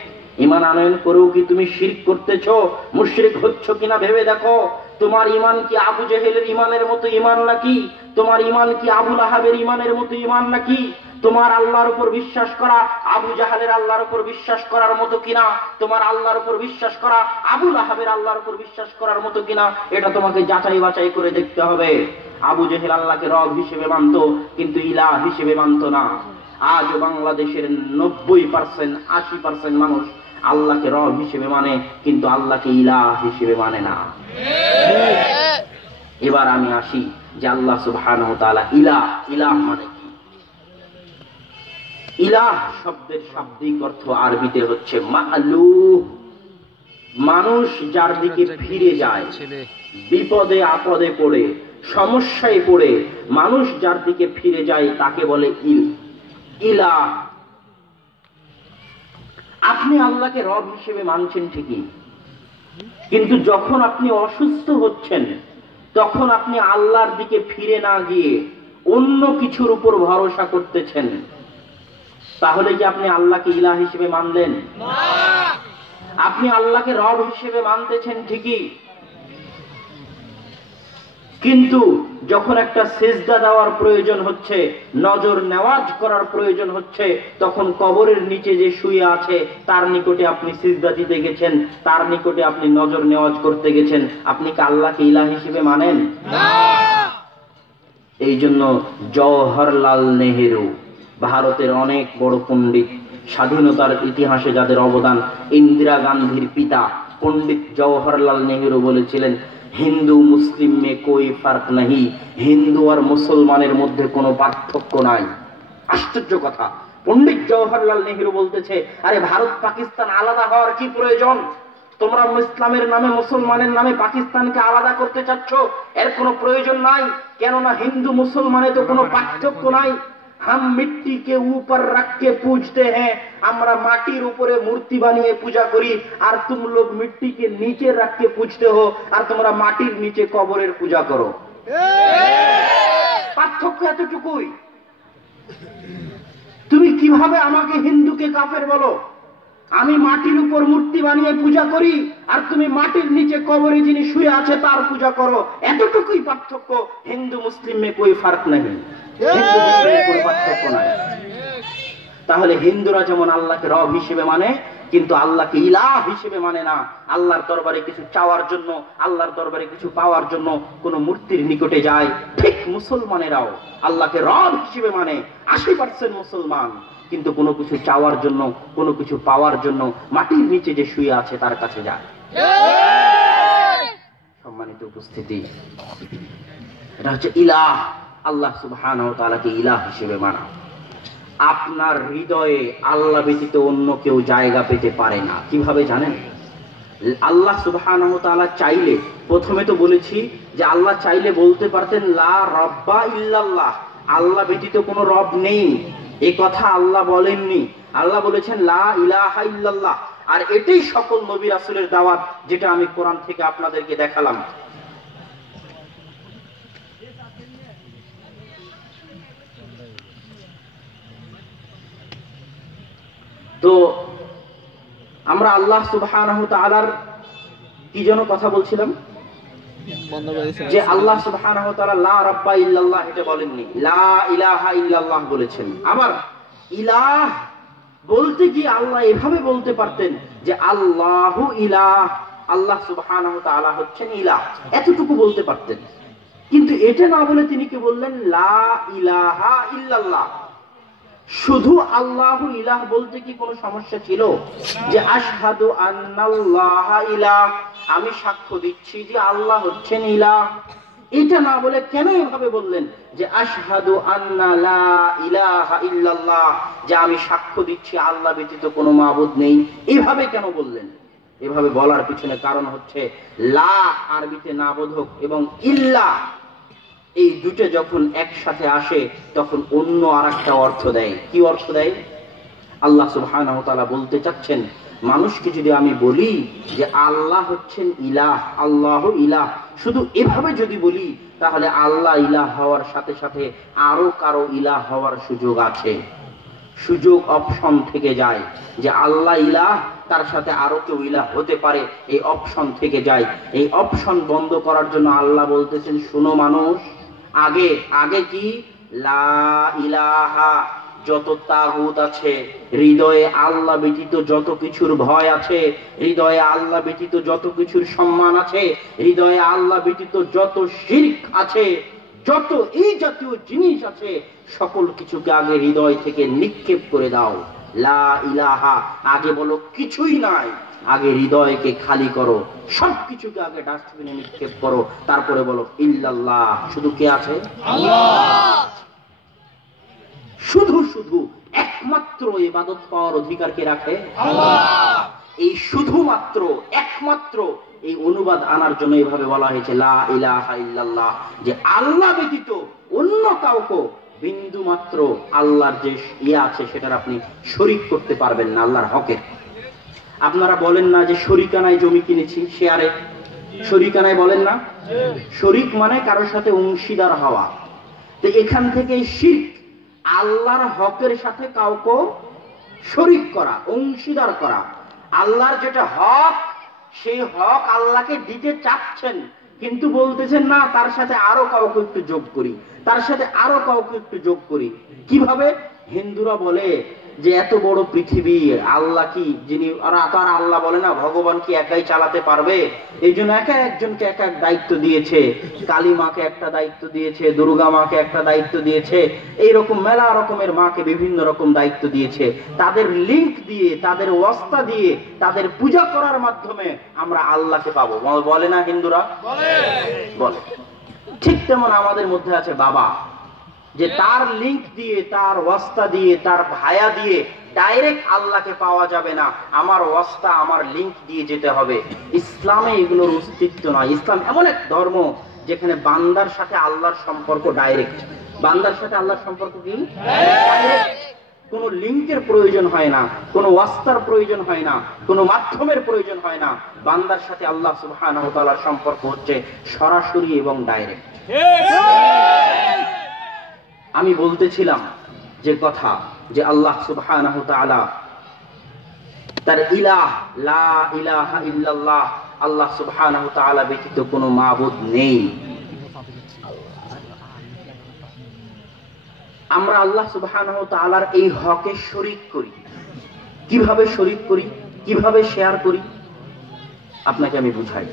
ঈমান আনয়ন করেও কি তুমি শিরক করতেছো, মুশরিক হচ্ছ কিনা ভেবে দেখো। তোমার ঈমান কি আবু জেহেলের ঈমানের মতো ঈমান নাকি? তোমার ঈমান কি আবু লাহাবের ঈমানের মতো ঈমান নাকি? তোমার আল্লাহর উপর বিশ্বাস করা আবু জাহালের আল্লাহর উপর বিশ্বাস করার মতো কিনা? তোমার আল্লাহর উপর বিশ্বাস করা আবু লাহাবের আল্লাহর উপর বিশ্বাস করার মতো কিনা? এটা তোমাকে যাচাই বাছাই করে দেখতে হবে। আবু জেহেল আল্লাহকে রব হিসেবে মানত, কিন্তু ইলাহ হিসেবে মানত না। আজ বাংলাদেশের 90%, 80% মানুষ আল্লাহকে রব হিসেবে মানে, কিন্তু আল্লাহকে ইলাহ হিসেবে মানে না। এবার আমি আসি যে আল্লাহ সুবহানাহু ওয়া তাআলা ইলাহ। ইলাহ মানে কি? ইলাহ শব্দের শাব্দিক অর্থ আরবিতে হচ্ছে মা'লুহ। মানুষ যার দিকে ফিরে যায়, বিপদে আপদে পড়ে, সমস্যায় পড়ে মানুষ যার দিকে ফিরে যায় তাকে বলে ইলাহ। আপনি আল্লাহকে রব হিসেবে মানছেন ঠিকই, কিন্তু যখন আপনি অসুস্থ হচ্ছেন তখন আপনি আল্লাহর দিকে ফিরে না গিয়ে অন্য কিছুর উপর ভরসা করতেছেন, তাহলে কি আপনি আল্লাহকে ইলাহ হিসেবে মানলেন? আপনি আল্লাহকে রব হিসেবে মানতেছেন ঠিকই, কিন্তু যখন একটা সিজদা দেওয়ার প্রয়োজন হচ্ছে, নজর নেওয়াজ করার প্রয়োজন হচ্ছে, তখন কবরের নিচে যে শুয়ে আছে তার নিকটে আপনি সিজদা দিতে গেছেন, তার নিকটে আপনি নজর নেওয়াজ করতে গেছেন, আপনি কি আল্লাহকে ইলাহ হিসেবে মানেন? এই জন্য জওহরলাল নেহেরু, ভারতের অনেক বড় পণ্ডিত, স্বাধীনতার ইতিহাসে যাদের অবদান, ইন্দিরা গান্ধীর পিতা পণ্ডিত জওহরলাল নেহেরু বলেছিলেন, হিন্দু মুসলিম মে কোই ফার্ক নাহি, হিন্দু আর মুসলমানের মধ্যে কোনো পার্থক্য নাই। আশ্চর্য কথা, পণ্ডিত জওহরলাল নেহেরু বলতেছে, আরে ভারত পাকিস্তান আলাদা হওয়ার কি প্রয়োজন? তোমরা ইসলামের নামে, মুসলমানের নামে পাকিস্তানকে আলাদা করতে চাচ্ছ, এর কোনো প্রয়োজন নাই, কেননা হিন্দু মুসলমানে তো কোনো পার্থক্য নাই। हम मिट्टी के ऊपर रख के पूजते हैं, আমরা মাটির উপরে মূর্তি বানিয়ে পূজা করি, আর तुम लोग मिट्टी के नीचे रख के पूजते हो, আর তোমরা মাটির নিচে কবরের পূজা করো। পার্থক্য এতটুকুই। তুমি কিভাবে আমাকে হিন্দুকে কাফের বলো? আমি মাটির উপর মূর্তি বানিয়ে পূজা করি, আর তুমি মাটির নিচে কবরে যিনি শুয়ে আছে তার পূজা করো। এতটুকুই পার্থক্য। হিন্দু মুসলিম মে কোই ফার্ক নেই, হিন্দু মুসলিমের কোনো পার্থক্য নাই। তাহলে হিন্দুরা যেমন আল্লাহকে রব হিসেবে মানে, কিন্তু আল্লাহকে ইলাহ হিসেবে মানে না। আল্লাহর দরবারে কিছু চাওয়ার জন্য, আল্লাহর দরবারে কিছু পাওয়ার জন্য কোন মূর্তির নিকটে যায়। ঠিক মুসলমানেরাও আল্লাহকে রব হিসেবে মানে, 80% মুসলমান, কিন্তু কোনো কিছু চাওয়ার জন্য, কোনো কিছু পাওয়ার জন্য মাটির নিচে যে শুয়ে আছে তার কাছে যায়। সম্মানিত উপস্থিতি, এটা হচ্ছে ইলাহ। আল্লাহ সুবহানাহু ওয়া তাআলাকে ইলাহ হিসেবে মানা। আপনার হৃদয়ে আল্লাহ ব্যতীত অন্য কেউ জায়গা পেতে পারে না। কিভাবে জানেন? আল্লাহ সুবহানাহু ওয়া তাআলা চাইলে, প্রথমে তো বলেছি যে আল্লাহ চাইলে বলতে পারতেন লা রাব্বা ইল্লাল্লাহ, আল্লাহ ব্যতীত কোনো রব নেই, এই কথা আল্লাহ বলেননি। আল্লাহ বলেছেন লা ইলাহা ইল্লাল্লাহ। আর এটাই সকল নবী রাসূলের দাওয়াত, যেটা আমি কোরআন থেকে আপনাদেরকে দেখালাম। তো আমরা আল্লাহ সুবহানাহু তাআলার কি যেন কথা বলছিলাম, যে আল্লাহ সুবহানাহু ওয়া তাআলা লা রাব্বা ইল্লাল্লাহ এটা বলেননি, লা ইলাহা ইল্লাল্লাহ বলেছেন। আবার ইলাহ বলতে গিয়ে আল্লাহ এভাবে বলতে পারতেন যে আল্লাহু ইলাহ, আল্লাহ সুবহানাহু ওয়া তাআলা হচ্ছেন ইলাহ, এতটুকু বলতে পারতেন। কিন্তু এটা না বলে তিনি কি বললেন, লা ইলাহা ইল্লাল্লাহ। শুধু আল্লাহু ইলাহ বলতে কি কোনো সমস্যা ছিল? যে আশহাদু আন্নাল্লাহা ইলাহ, আমি সাক্ষ্য দিচ্ছি যে আল্লাহ হচ্ছেন ইলাহ, এটা না বলে কেন এভাবে বললেন যে আশহাদু আন্না লা ইলাহা ইল্লাল্লাহ, যে আমি সাক্ষ্য দিচ্ছি আল্লাহ ব্যতীত কোনো মাবুদ নেই, এভাবে কেন বললেন? এভাবে বলার পিছনে কারণ হচ্ছে লা আরবিতে নাবোধক এবং ইল্লা এই দুটো যখন একসাথে আসে তখন অন্য আরেকটা অর্থ দেয়। কি অর্থ দেয়? আল্লাহ সুবহানাহু ওয়া তাআলা বলতে চাচ্ছেন, মানুষকে যদি আমি বলি যে আল্লাহ হচ্ছেন ইলাহ, আল্লাহু ইলাহ, শুধু এভাবে যদি বলি, তাহলে আল্লাহ ইলাহ হওয়ার সাথে সাথে আরো কারো ইলাহ হওয়ার সুযোগ আছে, সুযোগ অপশন থেকে যায় যে আল্লাহ ইলাহ, তার সাথে আরো কেউ ইলাহ হতে পারে, এই অপশন থেকে যায়। এই অপশন বন্ধ করার জন্য আল্লাহ বলতেছেন, শুনো মানুষ, আগে আগে কি লা ইলাহা, যত তাগুত আছে, হৃদয়ে আল্লাহ ব্যতীত যত কিছুর ভয় আছে, হৃদয়ে আল্লাহ ব্যতীত যত কিছুর সম্মান আছে, হৃদয়ে আল্লাহ ব্যতীত যত শিরক আছে, যত এই জাতীয় জিনিস আছে, সকল কিছুকে আগে হৃদয় থেকে নিক্ষেপ করে দাও। লা ইলাহা, আগে বলো কিছুই নাই, আগে হৃদয়কে খালি করো, সবকিছুকে আগে ডাস্টবিনে নিক্ষেপ করো, তারপরে বলো ইল্লাল্লাহ, শুধু কে আছে? আল্লাহ। শুধু শুধু একমাত্র ইবাদত পাওয়ার অধিকার কে রাখে? আল্লাহ। এই শুধুমাত্র একমাত্র এই অনুবাদ আনার জন্য এভাবে বলা হয়েছে লা ইলাহা ইল্লাল্লাহ, যে আল্লাহ ব্যতীত অন্য কাউকে বিন্দু মাত্র আল্লাহর যে ইয়ে আছে সেটার আপনি শরীক করতে পারবেন না আল্লাহর হকে। আপনারা বলেন না যে শরিকানায় জমি কিনেছি, শেয়ারে শরিকানায় বলেন না? শরিক মানে কারোর সাথে অংশীদার হওয়া। তো এখান থেকে শিরক, আল্লাহর হকের সাথে কাউকে শরিক করা, অংশীদার করা। আল্লাহর যেটা হক, সেই হক আল্লাহকে দিতে চাচ্ছেন, কিন্তু বলতেছেন না তার সাথে আরো কাউকে একটু যোগ করি, তার সাথে আরো কাউকে একটু যোগ করি। কিভাবে? হিন্দুরা বলে যে এত বড় পৃথিবী আল্লাহ কি, যিনি, ওরা তো আর আল্লাহ বলে না ভগবান কি একাই চালাতে পারবে, এই জন্য একা একজনকে এক এক দায়িত্ব দিয়েছে। কালী মাকে একটা দায়িত্ব দিয়েছে, দুর্গা মাকে একটা দায়িত্ব দিয়েছে, এইরকম মেলা রকমের মাকে বিভিন্ন রকম দায়িত্ব দিয়েছে। তাদের লিঙ্ক দিয়ে, তাদের ওয়াস্তা দিয়ে, তাদের পূজা করার মাধ্যমে আমরা আল্লাহকে পাবো, বলে না হিন্দুরা? বলে। ঠিক তেমন আমাদের মধ্যে আছে বাবা, যে তার লিঙ্ক দিয়ে, তার ওয়াস্তা দিয়ে, তার ভায়া দিয়ে ডাইরেক্ট আল্লাহকে পাওয়া যাবে না, আমার ওয়াস্তা, আমার লিঙ্ক দিয়ে যেতে হবে। ইসলামে এগুলোর অস্তিত্ব নয়। ইসলাম এমন এক ধর্ম যেখানে বান্দার সাথে আল্লাহর সম্পর্ক ডাইরেক্ট। বান্দার সাথে আল্লাহর সম্পর্ক কি? ডাইরেক্ট। কোনো লিঙ্কের প্রয়োজন হয় না, কোনো ওয়াস্তার প্রয়োজন হয় না, কোনো মাধ্যমের প্রয়োজন হয় না। বান্দার সাথে আল্লাহ সুবহানাহু ওয়া তাআলার সম্পর্ক হচ্ছে সরাসরি এবং ডাইরেক্ট। আমি বলতেছিলাম যে কথা, যে আল্লাহ সুবহানাহু ওয়া তাআলা তার ইলাহ, লা ইলাহা ইল্লাল্লাহ, আল্লাহ সুবহানাহু ওয়া তাআলা ব্যতীত কোনো মাবুদ নেই। আমরা আল্লাহ সুবহানাহু ওয়া তাআলার এই হকে শরীক করি। কিভাবে শরীক করি, কিভাবে শেয়ার করি? আপনাকে আমি বুঝাই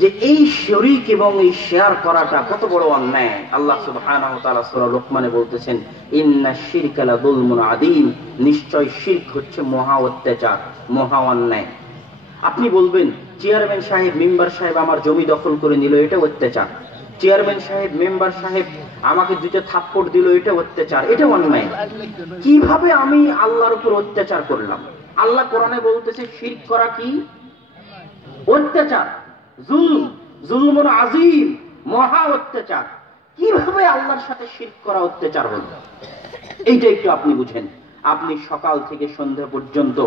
যে এই শরীক এবং এই শেয়ার করাটা কত বড় অন্যায়। আল্লাহ সুবহানাহু ওয়া তাআলা সূরা লুকমানে বলতেছেন, ইন্নাশ শিরকা লাযুলমুন আযীম, নিশ্চয় শিরক হচ্ছে মহা অত্যাচার, মহা অন্যায়। আপনি বলবেন চেয়ারম্যান সাহেব, মেম্বার সাহেব আমার জমি দখল করে নিল, এটা অত্যাচার। চেয়ারম্যান সাহেব, মেম্বার সাহেব আমাকে দুটো থাপ্পড় দিল, এটা অত্যাচার, এটা অন্যায়। কিভাবে আমি আল্লাহর উপর অত্যাচার করলাম? আল্লাহ কোরআনে বলতেছে শিরক করা কি? অত্যাচার, জুলম, জুলমুন আযীম, মহা অত্যাচার। কিভাবে আল্লাহর সাথে শিরক করা অত্যাচার হলো? এইটা একটু আপনি বুঝেন। আপনি সকাল থেকে সন্ধ্যা পর্যন্ত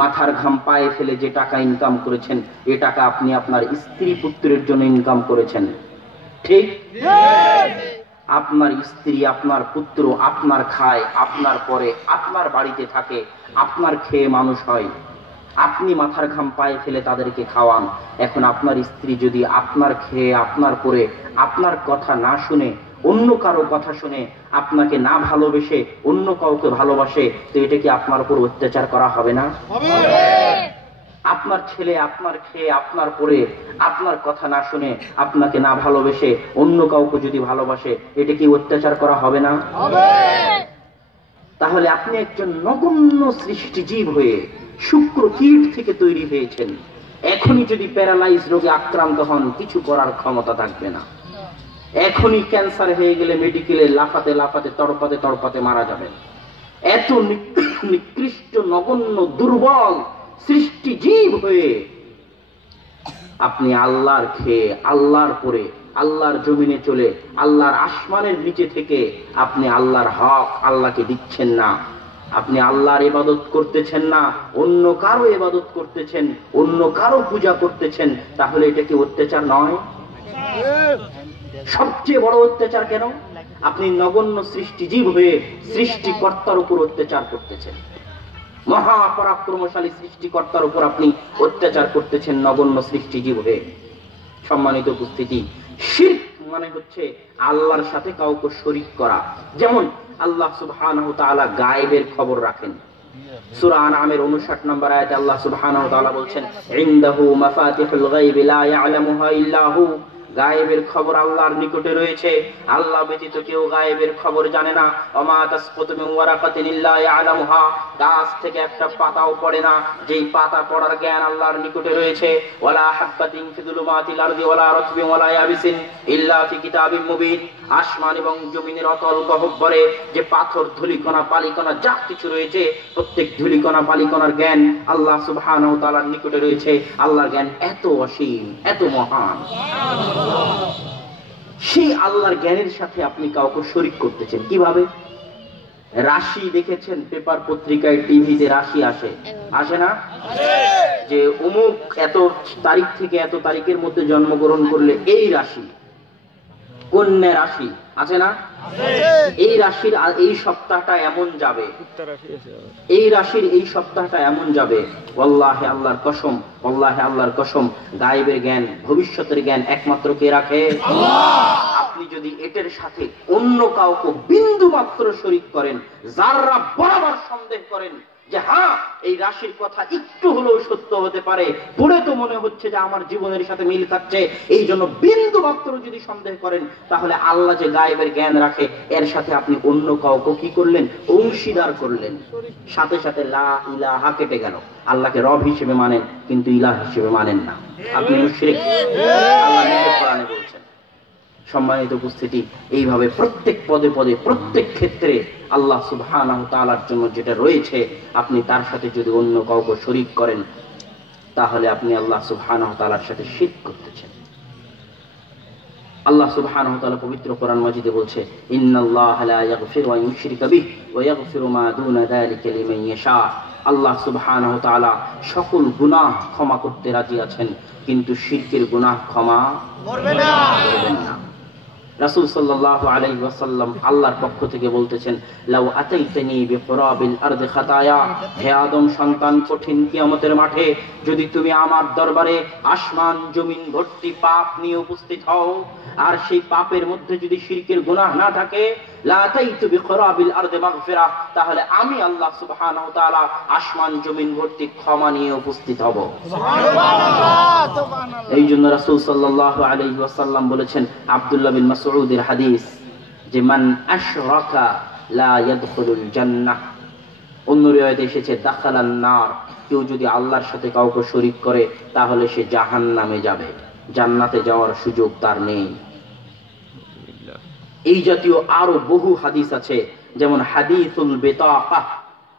মাথার ঘাম পায়ে ফেলে যে টাকা ইনকাম করেছেন, এ টাকা আপনি আপনার স্ত্রী পুত্রের জন্য ইনকাম করেছেন, ঠিক? আপনার স্ত্রী আপনার পুত্র আপনার খায়, আপনার পরে আপনার বাড়িতে থাকে, আপনার খেয়ে মানুষ হয়, আপনি মাথার ঘাম পায়ে ফেলে তাদেরকে খাওয়ান। এখন আপনার স্ত্রী যদি আপনার খেয়ে আপনার পরে আপনার কথা না শুনে অন্য কারো কথা শুনে আপনাকে না ভালোবেসে অন্য কাউকে ভালোবাসে, তো এটা কি আপনার উপর অত্যাচার করা হবে না? আপনার ছেলে আপনার খেয়ে আপনার পরে আপনার কথা না শুনে আপনাকে না ভালোবেসে অন্য কাউকে যদি ভালোবাসে, এটা কি অত্যাচার করা হবে না? তাহলে আপনি একজন নগণ্য সৃষ্টিজীব হয়ে শুক্র কীট থেকে তৈরি হয়েছেন। এখনই যদি প্যারালাইজ রোগে আক্রান্ত হন, কিছু করার ক্ষমতা থাকবে না। এখনই ক্যান্সার হয়ে গেলে মেডিকেলে লাফাতে লাফাতে তড়পাতে তড়পাতে মারা যাবেন। এত নিকৃষ্ট নগণ্য দুর্বল সৃষ্টিজীব হয়ে আপনি আল্লাহর খেয়ে আল্লাহর পরে আল্লাহর জমিনে চলে আল্লাহর আসমানের নিচে থেকে আপনি আল্লাহর হক আল্লাহকে দিচ্ছেন না। আপনি আল্লাহর ইবাদত করতেছেন না, অন্য কারো ইবাদত করতেছেন, অন্য কারো পূজা করতেছেন, তাহলে এটা কি অত্যাচার নয়? সবচেয়ে বড় অত্যাচার কেন? আপনি নগণ্য সৃষ্টিজীব হয়ে সৃষ্টিকর্তার উপর অত্যাচার করতেছেন। মহাপরাক্রমশালী সৃষ্টিকর্তার উপর আপনি অত্যাচার করতেছেন নগণ্য সৃষ্টিজীব হয়ে। সম্মানিত উপস্থিতি, শিরক মানে হচ্ছে আল্লাহর সাথে কাউকে শরীক করা। যেমন আল্লাহ সুবহানাহু ওয়া তাআলা গায়েবের খবর রাখেন। সূরা আনআমের 59 নম্বর আয়াতে আল্লাহ সুবহানাহু ওয়া তাআলা বলছেন, ইনদাহু মাফাতিহুল গায়বি লা ইয়ালামুহা ইল্লা হু। গায়েবের খবর আল্লাহর নিকটে রয়েছে, আল্লাহ ব্যতীত কেউ গায়েবের খবর জানে না। ওমা তাসকুতু মিন ওয়ারাকাতিন ইল্লা ইয়ালামুহা। গাছ থেকে একটা পাতাও পড়ে না, যেই পাতা পড়ার জ্ঞান আল্লাহর নিকটে রয়েছে। ওয়ালা হাববাতিন ফি যুলুমাতিল আরদি ওয়ালা রাতবিন ওয়ালা ইয়াবিসিন ইল্লা ফি কিতাবিম মুবিন। আসমান এবং জমিনের অতল গহ্বরে যে পাথর, ধূলিকণা, বালিকণা যা কিছু রয়েছে, প্রত্যেক ধূলিকণা বালিকণার জ্ঞান আল্লাহ সুবহানাহু ওয়া তাআলার নিকটে রয়েছে। আল্লাহর জ্ঞান এত অসীম, এত মহান। সেই আল্লাহর জ্ঞানের সাথে আপনি কাউকে শরীক করতেছেন কিভাবে? রাশি দেখেছেন, পেপার পত্রিকায় টিভিতে রাশি আসে, আসে না? যে অমুক এত তারিখ থেকে এত তারিখের মধ্যে জন্মগ্রহণ করলে এই রাশি, কন্যা রাশি, আছে না? এই রাশির এই সপ্তাহটা এমন যাবে, এই রাশির এই সপ্তাহটা এমন যাবে। ওয়াল্লাহি আল্লাহর কসম, ওয়াল্লাহি আল্লাহর কসম, গায়েবের জ্ঞান, ভবিষ্যতের জ্ঞান একমাত্র কে রাখে? আল্লাহ। আপনি যদি এটার সাথে অন্য কাউকে বিন্দু মাত্র শরীক করেন, যারা বরাবর সন্দেহ করেন যে হ্যাঁ এই রাশির কথা একটু হলেও সত্য হতে পারে, পড়ে তো মনে হচ্ছে যে আমার জীবনের সাথে মিল খাচ্ছে, এই জন্য বিন্দু মাত্র যদি সন্দেহ করেন, তাহলে আল্লাহ যে গায়েবের জ্ঞান রাখে এর সাথে আপনি অন্য কাউকে কি করলেন? অংশীদার করলেন। সাথে সাথে লা ইলাহা কেটে গেল। আল্লাহকে রব হিসেবে মানেন কিন্তু ইলাহ হিসেবে মানেন না, আপনি মুশরিক। আল্লাহ নিজে কোরআনে বলছেন। সম্মানিত উপস্থিতি, এইভাবে প্রত্যেক পদে পদে প্রত্যেক ক্ষেত্রে আল্লাহ সুবহানাহু ওয়া তাআলার জন্য যেটা রয়েছে, আপনি তার সাথে যদি অন্য কাউকে শরীক করেন, তাহলে আপনি আল্লাহ সুবহানাহু ওয়া তাআলার সাথে শিরক করতেছেন। আল্লাহ সুবহানাহু ওয়া তাআলা পবিত্র কোরআন মাজিদে বলছে, ইন্নাল্লাহা লা ইয়াগফিরু আন ইউশরিকা বিহি ওয়া ইয়াগফিরু মা দুনা যালিকা লিমান ইয়াশা। আল্লাহ সুবহানাহু ওয়া তাআলা সকল গুনাহ ক্ষমা করতে রাজি আছেন, কিন্তু শিরকের গুনাহ ক্ষমা করবেন না। রাসূল সাল্লাল্লাহু আলাইহি ওয়াসাল্লাম আল্লাহর পক্ষ থেকে বলতেছেন, লাউ আতাইতানি বিকুরাবিল আরদি খাতায়া। হে আদম সন্তান, কঠিন কিয়ামতের মাঠে যদি তুমি আমার দরবারে আসমান জমিন ভর্তি পাপ নিয়ে উপস্থিত হও, আর সেই পাপের মধ্যে যদি শিরকের গুনাহ না থাকে, লা আতাইতু বিকুরাবিল আরদি মাগফিরা, তাহলে আমি আল্লাহ সুবহানাহু ওয়া তাআলা আসমান জমিন ভর্তি ক্ষমা নিয়ে উপস্থিত হব। সুবহানাল্লাহ। এই জন্য রাসূল সাল্লাল্লাহু আলাইহি ওয়াসাল্লাম বলেছেন, আব্দুল্লাহ বিন মাসউদের হাদিস, যে মান আশরাকা লা ইয়াদখুলুল জান্নাহ। অন্য রিওয়ায়াতে এসেছে দাখালান নার। কেউ যদি আল্লাহর সাথে কাউকে শরীক করে তাহলে সে জাহান্নামে যাবে, জান্নাতে যাওয়ার সুযোগ তার নেই। এই জাতীয় আরো বহু হাদিস আছে, যেমন হাদিসুল বিতাকা।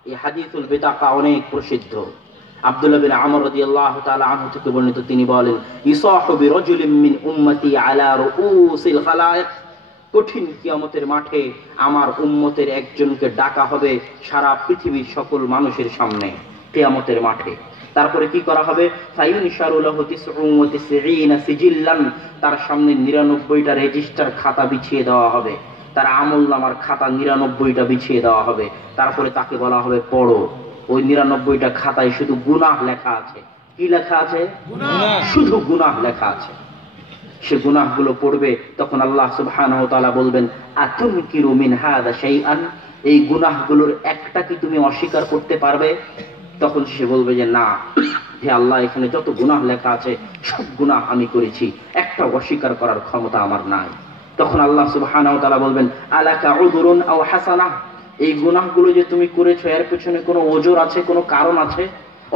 এই হাদিসুল বিতাকা অনেক প্রসিদ্ধ। আব্দুল্লাহ বিন আমর রাদিয়াল্লাহু তাআলা আনহু থেকে বর্ণিত, তিনি বলেন, ইসাহু বিরাজুলিন মিন উম্মতি আলা রুউসিল খালায়েক। কঠিন কিয়ামতের মাঠে আমার উম্মতের একজনকে ডাকা হবে সারা পৃথিবীর সকল মানুষের সামনে কিয়ামতের মাঠে। তারপরে কি করা হবে? তার সামনে 99টা রেজিস্টার খাতা বিছিয়ে দেওয়া হবে, তার আমলনামার খাতা 99টা বিছিয়ে দেওয়া হবে। তারপরে তাকে বলা হবে পড়ো। ওই 99টা খাতায় শুধু গুনাহ লেখা আছে। কি লেখা আছে? শুধু গুনাহ লেখা আছে। সে গুনাহগুলো পড়বে, তখন আল্লাহ সুবহানাহু ওয়া তাআলা বলবেন আতুনকিরু মিন হাযা শাইআন, এই গুনাহগুলোর একটা কি তুমি অস্বীকার করতে পারবে? তখন সে বলবে যে না হে আল্লাহ, এখানে যত গুনাহ লেখা আছে সব গুনাহ আমি করেছি, একটা অস্বীকার করার ক্ষমতা আমার নাই। তখন আল্লাহ সুবহানাহু ওয়া তাআলা বলবেন আলাকা উযরুন আও হাসানাহ, এই গুনাহগুলো যে তুমি করেছো এর পেছনে কোনো ওজর আছে, কোনো কারণ আছে,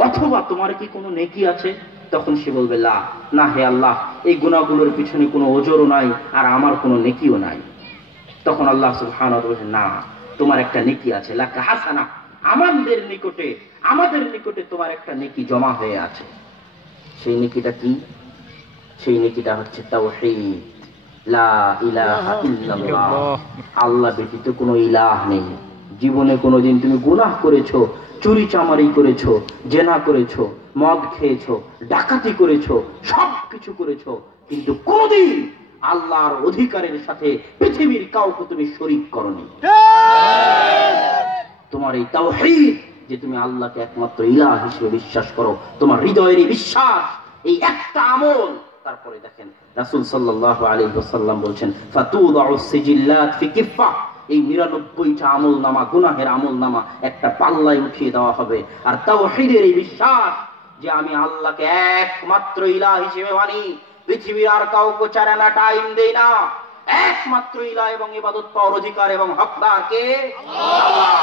অথবা তোমার কি কোনো নেকি আছে? তখন সে বলবে না হে আল্লাহ, এই গুনাহগুলোর পিছনে কোনো ওজরও নাই আর আমার কোনো নেকিও নাই। তখন আল্লাহ সুবহানাহু ওয়া তাআলা বলেন না, তোমার একটা নেকি আছে, লাকা হাসানাহ, আমাদের নিকটে তোমার একটা নেকি জমা হয়ে আছে। সেই নেকিটা কি? সেই নেকিটা হচ্ছে তাওহীদ, লা ইলাহা ইল্লাল্লাহ, আল্লাহ ব্যতীত কোনো ইলাহ নেই। জীবনে কোনোদিন তুমি গুনাহ করেছো, চুরি চামারি করেছো, জেনা করেছো, মদ খেয়েছো, ডাকাতি করেছো, সবকিছু করেছো, কিন্তু কোনোদিন আল্লাহর অধিকারের সাথে পৃথিবীর কাউকে তুমি শরীক করনি। তোমার এই তাওহীদ, যে তুমি আল্লাহকে একমাত্র ইলাহ হিসেবে বিশ্বাস করো, তোমার হৃদয়ের এই বিশ্বাস, এই একটা আমল। তারপরে দেখেন রাসূল সাল্লাল্লাহু আলাইহি ওয়াসাল্লাম বলছেন ফাতুদাউস সিজিল্লাত ফি কিফা, এই 99টা আমলনামা, গুনাহের আমলনামা একটা পাল্লায় উঠিয়ে দেওয়া হবে। আর তাওহীদের এই বিশ্বাস যে আমি আল্লাহকে একমাত্র ইলাহ হিসেবে মানি, পৃথিবীর আর কাউকে চারানা টাইম দেই না, একমাত্র ইলাহ এবং ইবাদত পাওয়ার অধিকার এবং হকদার কে? আল্লাহ।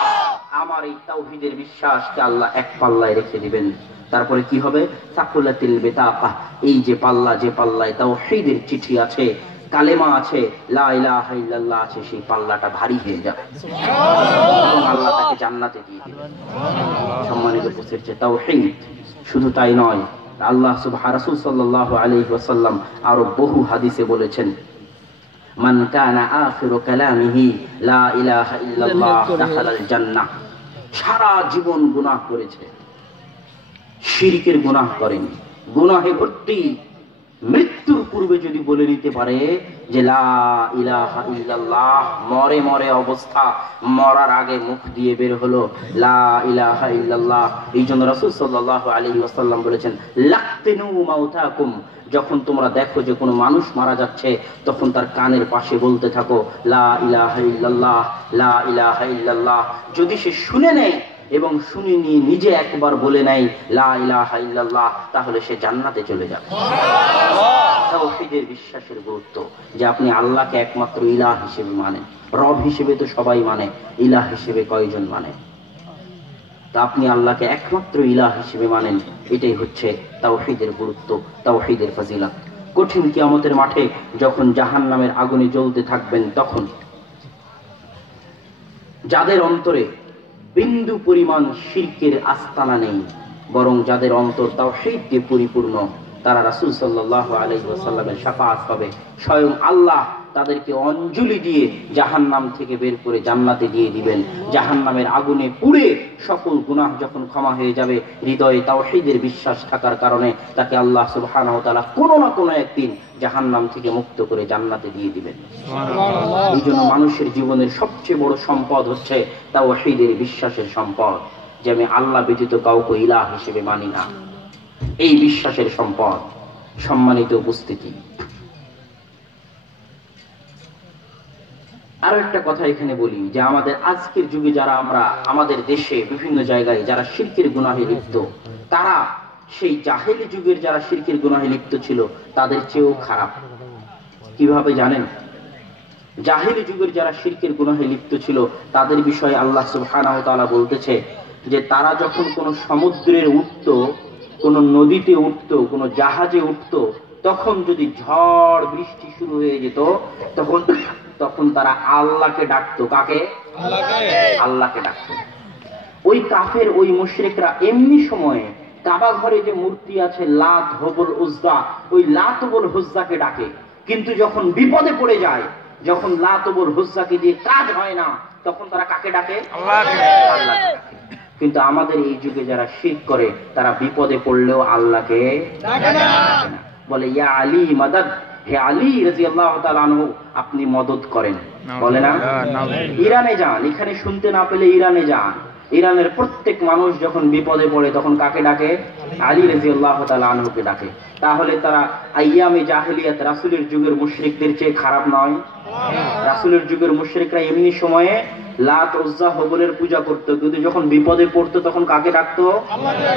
আমার এই তাওহীদের বিশ্বাসকে আল্লাহ এক পাল্লায় রেখে দিবেন। তারপরে কি হবে? সাকুলাতিল বিতাকা, এই যে পাল্লা, যে পাল্লায় তাওহীদের চিঠি আছে, কালেমা আছে, লা ইলাহা ইল্লাল্লাহ আছে, সেই পাল্লাটা ভারী হয়ে যাবে এবং আল্লাহ তাকে জান্নাতে দিয়ে দিবেন। সম্মানিত উপস্থিতি, তাওহীদ শুধু তাই নয়, আল্লাহ রাসূল সাল্লাল্লাহু আলাইহি ওয়াসাল্লাম আরো বহু হাদিসে বলেছেন মান কানা আখিরু কালামিহি লা ইলাহা ইল্লাল্লাহ দাখালাল জান্নাহ। সারা জীবন গুনাহ করেছে, শিরকের গুনাহ করেনি, গুনাহে ভর্তি, মৃত্যুর পূর্বে যদি বলে নিতে পারে যে লা ইলাহা ইল্লাল্লাহ, মরে মরে অবস্থা, মরার আগে মুখ দিয়ে বের হলো লা ইলাহা ইল্লাল্লাহ। এই জন্য রাসূল সাল্লাল্লাহু আলাইহি ওয়াসাল্লাম বলেছেন লাকতিনু মাউতাকুম, যখন তোমরা দেখো যে কোনো মানুষ মারা যাচ্ছে, তখন তার কানের পাশে বলতে থাকো লা ইলাহা ইল্লাল্লাহ, লা ইলাহা ইল্লাল্লাহ। যদি সে শুনে নেয় এবং শুনে নিয়ে নিজে একবার বলে নেয় লা ইলাহা ইল্লাল্লাহ, তাহলে সে জান্নাতে চলে যাবে। তাওহীদের বিশ্বাসের গুরুত্ব, যে আপনি আল্লাহকে একমাত্র ইলাহ হিসেবে মানেন। রব হিসেবে তো সবাই মানে, ইলাহ হিসেবে কয়জন মানে? তা আপনি আল্লাহকে একমাত্র ইলাহ হিসেবে মানেন, এটাই হচ্ছে তাওহীদের গুরুত্ব, তাওহীদের ফজিলত। কঠিন কিয়ামতের মাঠে যখন জাহান্নামের আগুনে জ্বলতে থাকবেন, তখন যাদের অন্তরে বিন্দু পরিমাণ শিরকের আস্তানা নেই, বরং যাদের অন্তর তাওহীদ দিয়ে পরিপূর্ণ, তারা রাসূল সাল্লাল্লাহু আলাইহি ওয়াসাল্লামের শাফাআত পাবে। স্বয়ং আল্লাহ তাদেরকে অঞ্জলি দিয়ে জাহান্নাম থেকে বের করে জান্নাতে দিয়ে দিবেন। জাহান্নামের আগুনে পুড়ে সকল গুনাহ যখন ক্ষমা হয়ে যাবে, হৃদয়ে তাওহীদের বিশ্বাস থাকার কারণে তাকে আল্লাহ সুবহানাহু ওয়া তাআলা কোনো না কোনো একদিন জাহান্নাম থেকে মুক্ত করে জান্নাতে দিয়ে দিবেন। এই জন্য মানুষের জীবনের সবচেয়ে বড় সম্পদ হচ্ছে তাওহীদের বিশ্বাসের সম্পদ, যে আমি আল্লাহ ব্যতীত কাউকে ইলাহ হিসেবে মানি না, এই বিশ্বাসের সম্পদ। সম্মানিত উপস্থিতি, আরো একটা কথা এখানে বলি, যে আমাদের আজকের যুগে যারা আমরা আমাদের দেশে বিভিন্ন জায়গায় যারা শিরকের গুনাহে লিপ্ত, তারা সেই জাহেলি যুগের যারা শিরকের গুনাহে লিপ্ত ছিল তাদের চেয়েও খারাপ। কিভাবে জানেন? জাহেলি যুগের যারা শিরকের গুনাহে লিপ্ত ছিল তাদের বিষয়ে আল্লাহ সুবহানাহু ওয়া তাআলা বলতেছে যে তারা যখন কোনো সমুদ্রের উঠতো, কোনো নদীতে উঠতো, কোনো জাহাজে উঠতো, তখন যদি ঝড় বৃষ্টি শুরু হয়ে যেত, তখন তারা আল্লাহকে ডাকতো। কাকে? আল্লাহকে ডাকতো। ওই কাফের, ওই মুশরিকরা এমনি সময়ে কাবা ঘরে যে মূর্তি আছে লাত, হুবল, উজ্জা, ওই লাত, হুবল, উজ্জাকে ডাকে। কিন্তু যখন বিপদে পড়ে যায়, যখন লাতবুল হুজ্জাকে দিয়ে কাজ হয় না, তখন তারা কাকে ডাকে? আল্লাহকে। আল্লাহকে ডাকে। কিন্তু আমাদের এই যুগে যারা শিরক করে, তারা বিপদে পড়লেও আল্লাহকে ডাকে না। বলে ইয়া আলী মাদাদ, হে আলী রাদিয়াল্লাহু তাআলা আনহু, আপনি মদদ করেন। বলে না? ইরানে যান, এখানে শুনতে না পেলে ইরানে যান। ইরানের প্রত্যেক মানুষ যখন বিপদে পড়ে তখন কাকে ডাকে? আলী রাদিয়াল্লাহু তাআলা আনহুকে ডাকে। তাহলে তারা আইয়ামে জাহেলিয়াত, রাসূলের যুগের মুশরিকদের চেয়ে খারাপ নয়? রাসূলের যুগের মুশরিকরা এমনি সময়ে লাত উজ্জা হবলের পূজা করতো, কিন্তু যখন বিপদে পড়তো তখন কাকে ডাকতো?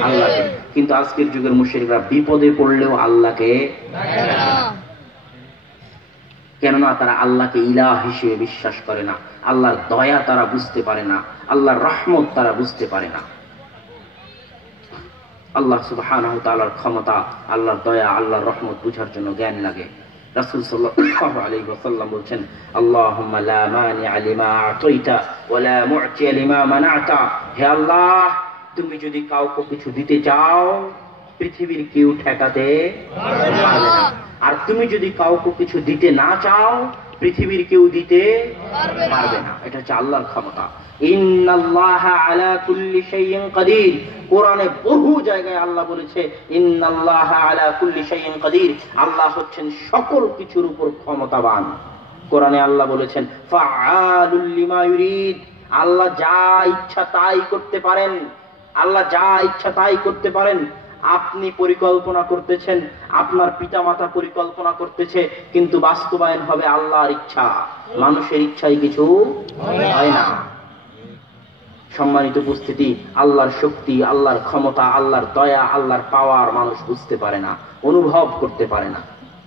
আল্লাহকে। কিন্তু আজকের যুগের মুশরিকরা বিপদে পড়লেও আল্লাহকে ডাকে না। কেননা তারা আল্লাহকে ইলাহ হিসেবে বিশ্বাস করে না, আল্লাহর দয়া তারা বুঝতে পারে না, আল্লাহর রহমত তারা বুঝতে পারে না। আল্লাহ সুবহানাহু ওয়া তাআলার ক্ষমতা, আল্লাহর দয়া, আল্লাহর রহমত বুঝার জন্য জ্ঞান লাগে। রাসূল সাল্লাল্লাহু আলাইহি ওয়াসাল্লাম বলেছেন, আল্লাহুম্মা লা মানিআ লিমা আতাইতা ওয়া লা মু'তিয়া লিমা মানা'তা। হে আল্লাহ, তুমি যদি কাউকে কিছু দিতে চাও, পৃথিবীর কেউ ঠেকাতে পারবে না। আর তুমি যদি কাউকে কিছু দিতে না চাও, পৃথিবীর কেউ দিতে পারবে না। এটা হচ্ছে আল্লাহর ক্ষমতা। ইন্নাল্লাহা আলা কুল্লি শাইইন কাদির। কোরআনে বহু জায়গায় আল্লাহ বলেছে ইন্নাল্লাহা আলা কুল্লি শাইইন কাদির। আল্লাহ হচ্ছেন সকল কিছুর উপর ক্ষমতাবান। কোরআনে আল্লাহ বলেছেন ফাআলুল লিমা ইউরিদ। আল্লাহ যা ইচ্ছা তাই করতে পারেন। আল্লাহ যা ইচ্ছা তাই করতে পারেন। আপনি পরিকল্পনা করতেছেন, আপনার পিতামাতা পরিকল্পনা করতেছে, কিন্তু বাস্তবায়ন হবে আল্লাহর ইচ্ছা। মানুষের ইচ্ছাই কিছু হয় না। সম্মানিত উপস্থিতি, আল্লাহর শক্তি, আল্লাহর ক্ষমতা, আল্লাহর দয়া, আল্লাহর পাওয়ার মানুষ বুঝতে পারে না, অনুভব করতে পারে না।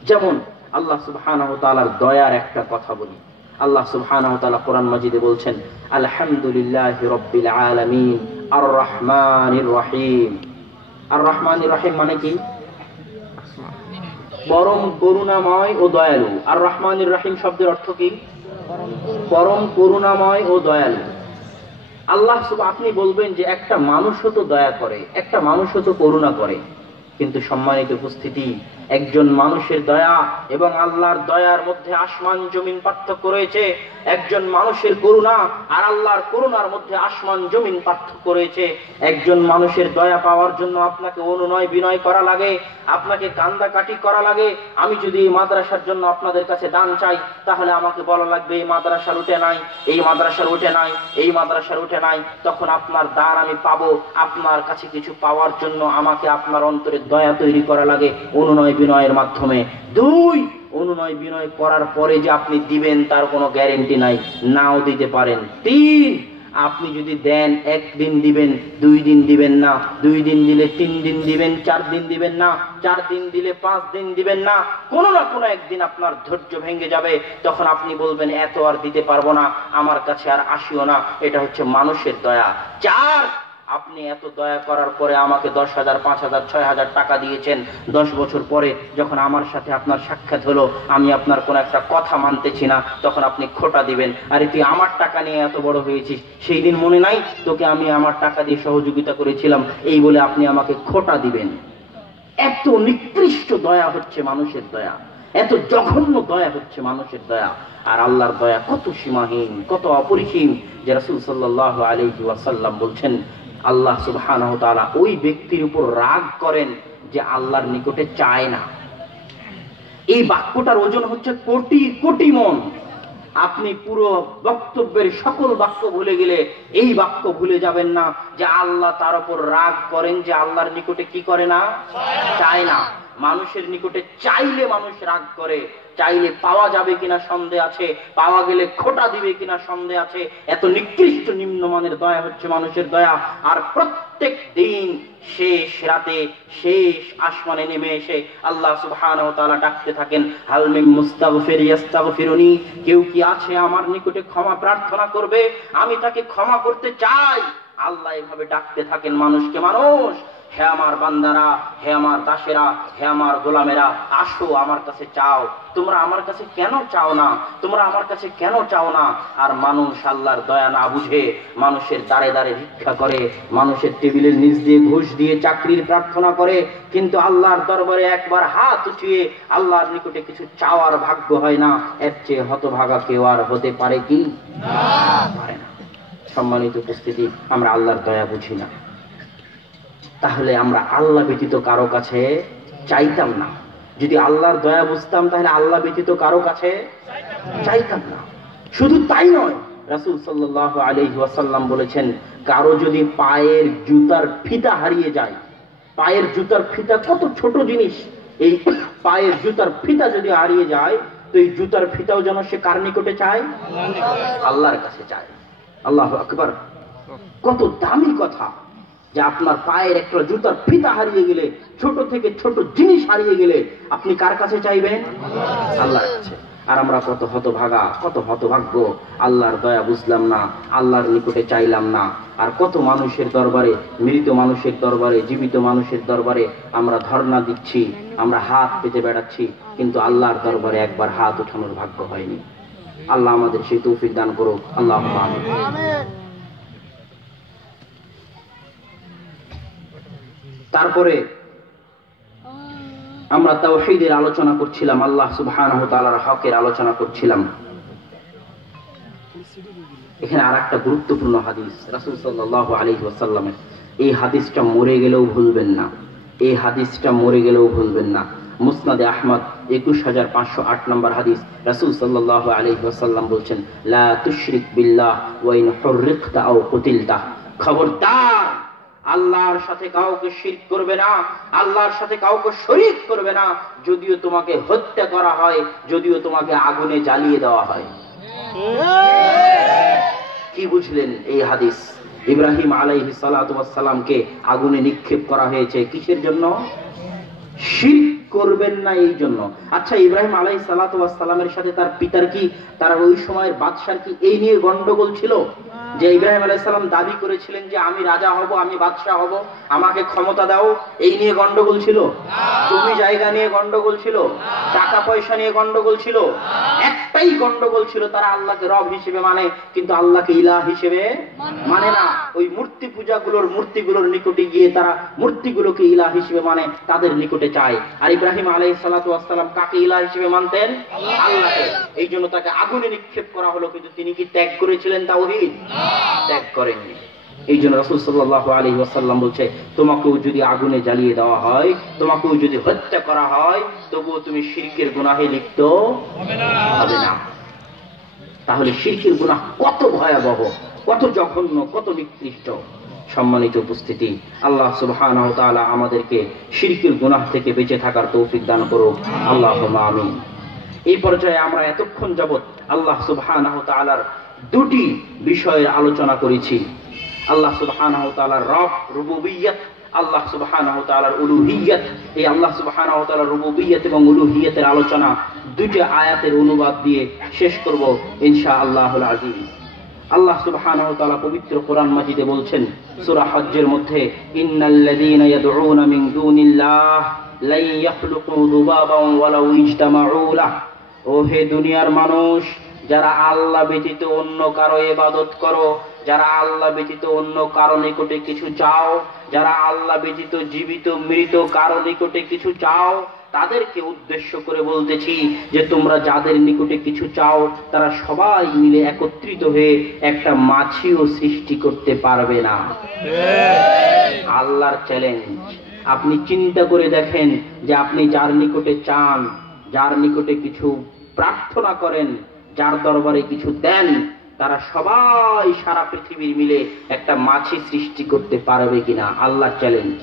যেমন আল্লাহ সুবহানাহু ওয়া তাআলার দয়ার একটা কথা বলি। আল্লাহ সুবহানাহু ওয়া তাআলা কোরআন মাজিদে বলছেন, আলহামদুলিল্লাহি রাব্বিল আলামিন আর রহমানির রহিম। আর রহমানির রহিম মানে কি? পরম করুণাময় ও দয়ালু। আর রহমানির রহিম শব্দের অর্থ কি? পরম করুণাময় ও দয়ালু। আল্লাহ আপনি বলবেন যে একটা মানুষও তো দয়া করে, একটা মানুষও তো করুণা করে, কিন্তু সম্মানিত উপস্থিতি, একজন মানুষের দয়া এবং আল্লাহর দয়ার মধ্যে আসমান জমিন পার্থক্য রয়েছে। একজন মানুষের করুণা আর আল্লাহর করুণার মধ্যে আসমান জমিন পার্থক্য রয়েছে। একজন মানুষের দয়া পাওয়ার জন্য আপনাকে অনুনয় বিনয় করা লাগে, আপনাকে কান্দাকাটি করা লাগে। আমি যদি এই মাদ্রাসার জন্য আপনাদের কাছে দান চাই, তাহলে আমাকে বলা লাগবে এই মাদ্রাসার উঠে নাই, এই মাদ্রাসার উঠে নাই, এই মাদ্রাসার উঠে নাই। তখন আপনার দান আমি পাবো। আপনার কাছে কিছু পাওয়ার জন্য আমাকে আপনার অন্তরে দয়া তৈরি করা লাগে অনুনয় বিনয়ের মাধ্যমে। দুই, অনুনয় বিনয় করার পরে যে আপনি দিবেন তার কোনো গ্যারেন্টি নাই, নাও দিতে পারেন। তিন, আপনি যদি দেন একদিন দিবেন, 2 দিন দিবেন না, 2 দিন দিলে 3 দিন দিবেন, 4 দিন দিবেন না, 4 দিন দিলে 5 দিন দিবেন না। কোনো না কোনো একদিন আপনার ধৈর্য ভেঙে যাবে, তখন আপনি বলবেন এত আর দিতে পারবো না, আমার কাছে আর আসিও না। এটা হচ্ছে মানুষের দয়া। 4, আপনি এত দয়া করার পরে আমাকে 10,000, 5,000, 6,000 টাকা দিয়েছেন। 10 বছর পরে যখন আমার সাথে আপনার সাক্ষাৎ হলো, আমি আপনার কোন একটা কথা মানতেছি না, তখন আপনি খোটা দিবেন, আরে তুই আমার টাকা নিয়ে এত বড় হয়েছিস, সেই দিন মনে নাই তোকে আমি আমার টাকা দিয়ে সহযোগিতা করেছিলাম, এই বলে আপনি আমাকে খোটা দিবেন। এত নিকৃষ্ট দয়া হচ্ছে মানুষের দয়া, এত জঘন্য দয়া হচ্ছে মানুষের দয়া। আর আল্লাহর দয়া কত সীমাহীন, কত অপরিসীম, যে রাসূল সাল্লাল্লাহু আলাইহি ওয়াসাল্লাম বলছেন আল্লাহ সুবহানাহু ওয়া তাআলা ওই ব্যক্তির উপর রাগ করেন যে আল্লাহর নিকটে চায় না। এই বাক্যটার ওজন হচ্ছে কোটি কোটি মন। আপনি পুরো বক্তব্যের সকল বাক্য ভুলে গেলে এই বাক্য ভুলে যাবেন না যে আল্লাহ তার উপর রাগ করেন, যে আল্লাহর নিকটে কি করে না, চায় না। মানুষের নিকটে চাইলে মানুষ রাগ করে, চাইলে পাওয়া যাবে কিনা সন্দেহ আছে, পাওয়া গেলে খোটা দিবে কিনা সন্দেহ আছে। এত নিকৃষ্ট নিম্নমানের দয়া হচ্ছে মানুষের দয়া। আর প্রত্যেক দিন শেষ রাতে শেষ আসমানে নেমে এসে আল্লাহ সুবহানাহু ওয়া তাআলা ডাকতে থাকেন, হাল মিন মুস্তাগফির ইস্তাগফিরুনি, কেউ কি আছে আমার নিকটে ক্ষমা প্রার্থনা করবে, আমি তাকে ক্ষমা করতে চাই। আল্লাহ এভাবে ডাকতে থাকেন মানুষকে। মানুষ হে আমার বান্দারা, হে আমার দাসেরা, হে আমার গোলামেরা, আসো আমার কাছে চাও। তোমরা আমার কাছে কেন চাও না? তোমরা আমার কাছে কেন চাও না? আর মানুষ আল্লাহর দয়া না বুঝে মানুষের দ্বারে দ্বারে ভিক্ষা করে, মানুষের টেবিলের নিচ দিয়ে ঘুষ দিয়ে চাকরির প্রার্থনা করে, কিন্তু আল্লাহর দরবারে একবার হাত উঠিয়ে আল্লাহর নিকটে কিছু চাওয়ার ভাগ্য হয় না। এর চেয়ে হতভাগা কেউ আর হতে পারে কি? পারে না। সম্মানিত উপস্থিতি, আমরা আল্লাহর দয়া বুঝি না, তাহলে আমরা আল্লাহ ব্যতীত কারো কাছে চাইতাম না। যদি আল্লাহর দয়া বুঝতাম তাহলে আল্লাহ ব্যতীত কারো কাছে চাইতাম না। শুধু তাই নয়, রাসূল সাল্লাল্লাহু আলাইহি ওয়াসাল্লাম বলেছেন, কারো যদি পায়ের জুতার ফিতা হারিয়ে যায়, পায়ের জুতার ফিতা কত ছোট জিনিস, এই পায়ের জুতার ফিতা যদি হারিয়ে যায়, তো এই জুতার ফিতাও যেন সে কার নিকটে চায়? আল্লাহর কাছে চায়। আল্লাহু আকবার! কত দামি কথা যে আপনার পায়ের একটা জুতার ফিতা হারিয়ে গেলে, ছোট থেকে ছোট জিনিস হারিয়ে গেলে আপনি কার কাছে চাইবেন? আল্লাহর কাছে। আর আমরা কত হতভাগা, কত হতভাগ্য, আল্লাহর দয়া বুঝলাম না, আল্লাহর নিকটে চাইলাম না। আর কত মানুষের দরবারে, মৃত মানুষের দরবারে, জীবিত মানুষের দরবারে আমরা ধর্ণা দিচ্ছি, আমরা হাত পেতে বেড়াচ্ছি, কিন্তু আল্লাহর দরবারে একবার হাত উঠানোর ভাগ্য হয়নি। আল্লাহ আমাদের সেই তৌফিক দান করুক। আল্লাহুম্মা আমিন। তারপরে আমরা তাওহীদের আলোচনা করছিলাম, আল্লাহ সুবহানাহু ওয়া তাআলার হকের আলোচনা করছিলাম। এখানে আরেকটা গুরুত্বপূর্ণ হাদিস রাসূল সাল্লাল্লাহু আলাইহি ওয়াসাল্লামের, এই হাদিসটা মরে গেলেও ভুলবেন না, এই হাদিসটা মরে গেলেও ভুলবেন না। মুসনাদে আহমদ 21508 নম্বর হাদিস, রাসূল সাল্লাল্লাহু আলাইহি ওয়াসাল্লাম বলছেন, লা তুশরিক বিল্লাহ ওয়া ইন হুররিকতা আও কুতিলতা। খবরদার, আল্লাহর সাথে কাউকে শিরক করবে না, আল্লাহর সাথে কাউকে শরীক করবে না, যদিও তোমাকে হত্যা করা হয়, যদিও তোমাকে আগুনে জ্বালিয়ে দেওয়া হয়। কি বুঝলেন এই হাদিস? ইব্রাহিম আলাইহিস সালাতু ওয়াস সালামকে আগুনে নিক্ষেপ করা হয়েছে কিসের জন্য? শিরক করবেন না এই জন্য। আচ্ছা, ইব্রাহিম আলাইহিস সালাতু ওয়াস সালামের সাথে তার পিতার কি, তার ওই সময়ের বাদশার কি এই নিয়ে গন্ডগোল ছিল? যে ইব্রাহিম আলাইহিস সালাম দাবি করেছিলেন যে আমি রাজা হব, আমি বাদশা হব, আমাকে ক্ষমতা দাও, এই নিয়ে গন্ডগোল ছিল? জমি জায়গা নিয়ে গন্ডগোল ছিল? টাকা পয়সা নিয়ে গন্ডগোল ছিল? একটাই গন্ডগোল ছিল, তারা আল্লাহকে রব হিসেবে মানে, কিন্তু আল্লাহকে ইলাহ হিসেবে মানে না। ওই মূর্তি পূজাগুলোর, মূর্তিগুলোর নিকটে গিয়ে তারা মূর্তিগুলোকে ইলাহ হিসেবে মানে, তাদের নিকটে চায়। আর ইব্রাহিম আলাইহিস সালাতু ওয়াস সালাম কাকে ইলাহ হিসেবে মানতেন? আল্লাহকে। এই জন্য তাকে আগুনে নিক্ষেপ করা হলো, কিন্তু তিনি কি ত্যাগ করেছিলেন তাওহীদ? ত্যাগ করেননি। এই জন্য রাসূল সাল্লাল্লাহু আলাইহি ওয়াসাল্লাম বলছে, তোমাকেও যদি আগুনে জ্বালিয়ে দেওয়া হয়, তোমাকেও যদি হত্যা করা হয়, তবুও তুমি শিরকের গুনাহে লিপ্ত হবে না। তাহলে শিরকের গুনাহ কত ভয়াবহ, কত জঘন্য, কত নিকৃষ্ট। সম্মানিত উপস্থিতি, আল্লাহ সুবহানাহু ওয়া তাআলা আমাদেরকে শিরকের গুনাহ থেকে বেঁচে থাকার তৌফিক দান করুক। আল্লাহুম্মা আমিন। এই পর্যায়ে আমরা এতক্ষণ যাবত আল্লাহ সুবহানাহু ওয়া তাআলার দুটি বিষয়ের আলোচনা করেছি। আল্লাহ সুবহানাহু ওয়া তাআলার রব, রুবুবিয়্যাত, আল্লাহ সুবহানাহু ওয়া তাআলার উলুহিয়্যাত। এই আল্লাহ সুবহানাহু ওয়া তাআলার রুবুবিয়্যাত এবং উলুহিয়্যাতের আলোচনা দুটি আয়াতের অনুবাদ দিয়ে শেষ করব ইনশাআল্লাহুল আজিজ। আল্লাহ সুবহানাহু ওয়া তাআলা পবিত্র কোরআন মাজিদে বলছেন সূরা হজ্জের মধ্যে, ইন্নাল্লাযীনা ইয়াদউনা মিন দুনিল্লাহ লা ইয়াখলুকু যুবাবান ওয়ালাউ ইজতামাউ লাহু। ও হে দুনিয়ার মানুষ, যারা আল্লাহ ব্যতীত অন্য কারো ইবাদত করো, যারা আল্লাহ ব্যতীত অন্য কারো নিকটে কিছু চাও, যারা আল্লাহ ব্যতীত জীবিত মৃত কারো নিকটে কিছু চাও, তাদেরকে উদ্দেশ্য করে বলতেছি যে তোমরা যাদের নিকটে কিছু চাও, তারা সবাই মিলে একত্রিত হয়ে একটা মাছিও সৃষ্টি করতে পারবে না। আল্লাহর চ্যালেঞ্জ। আপনি চিন্তা করে দেখেন যে আপনি যার নিকটে চান, যার নিকটে কিছু প্রার্থনা করেন, যার দরবারে কিছু দেন, তারা সবাই সারা পৃথিবীর মিলে একটা মাছি সৃষ্টি করতে পারবে কিনা? আল্লাহর চ্যালেঞ্জ।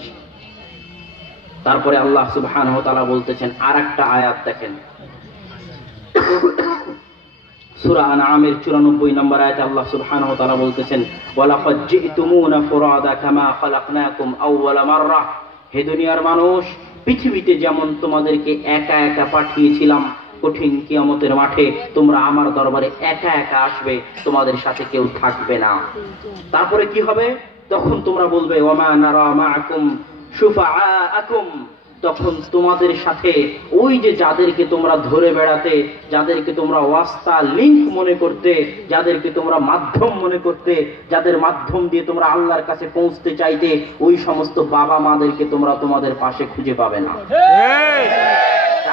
তারপরে আল্লাহ সুবহানাহু ওয়া তাআলা বলতেছেন, আরেকটা আয়াত দেখেন, সূরা আনআমের 94 নম্বর আয়াতে আল্লাহ সুবহানাহু ওয়া তাআলা বলতেছেন, ওয়ালাকাদ জিতুমুনা ফুরাদা কামা খালাকনাকুম আউওয়ালা মাররা। হে দুনিয়ার মানুষ, পৃথিবীতে যেমন তোমাদেরকে একা একা পাঠিয়েছিলাম, কঠিন কিয়ামতের মাঠে তোমরা আমার দরবারে একা একা আসবে, তোমাদের সাথে কেউ থাকবে না। তারপরে কি হবে? তখন তোমরা বলবে, ওয়ামা নারা মাআকুম শুফাআকুম, তখন তোমাদের সাথে ওই যে যাদেরকে তোমরা ধরে বেড়াতে, যাদেরকে তোমরা ওয়াস্তা লিংক মনে করতে, যাদেরকে তোমরা মাধ্যম মনে করতে, যাদের মাধ্যম দিয়ে তোমরা আল্লাহর কাছে পৌঁছতে চাইতে, ওই সমস্ত বাবা মাদেরকে তোমরা তোমাদের পাশে খুঁজে পাবে না।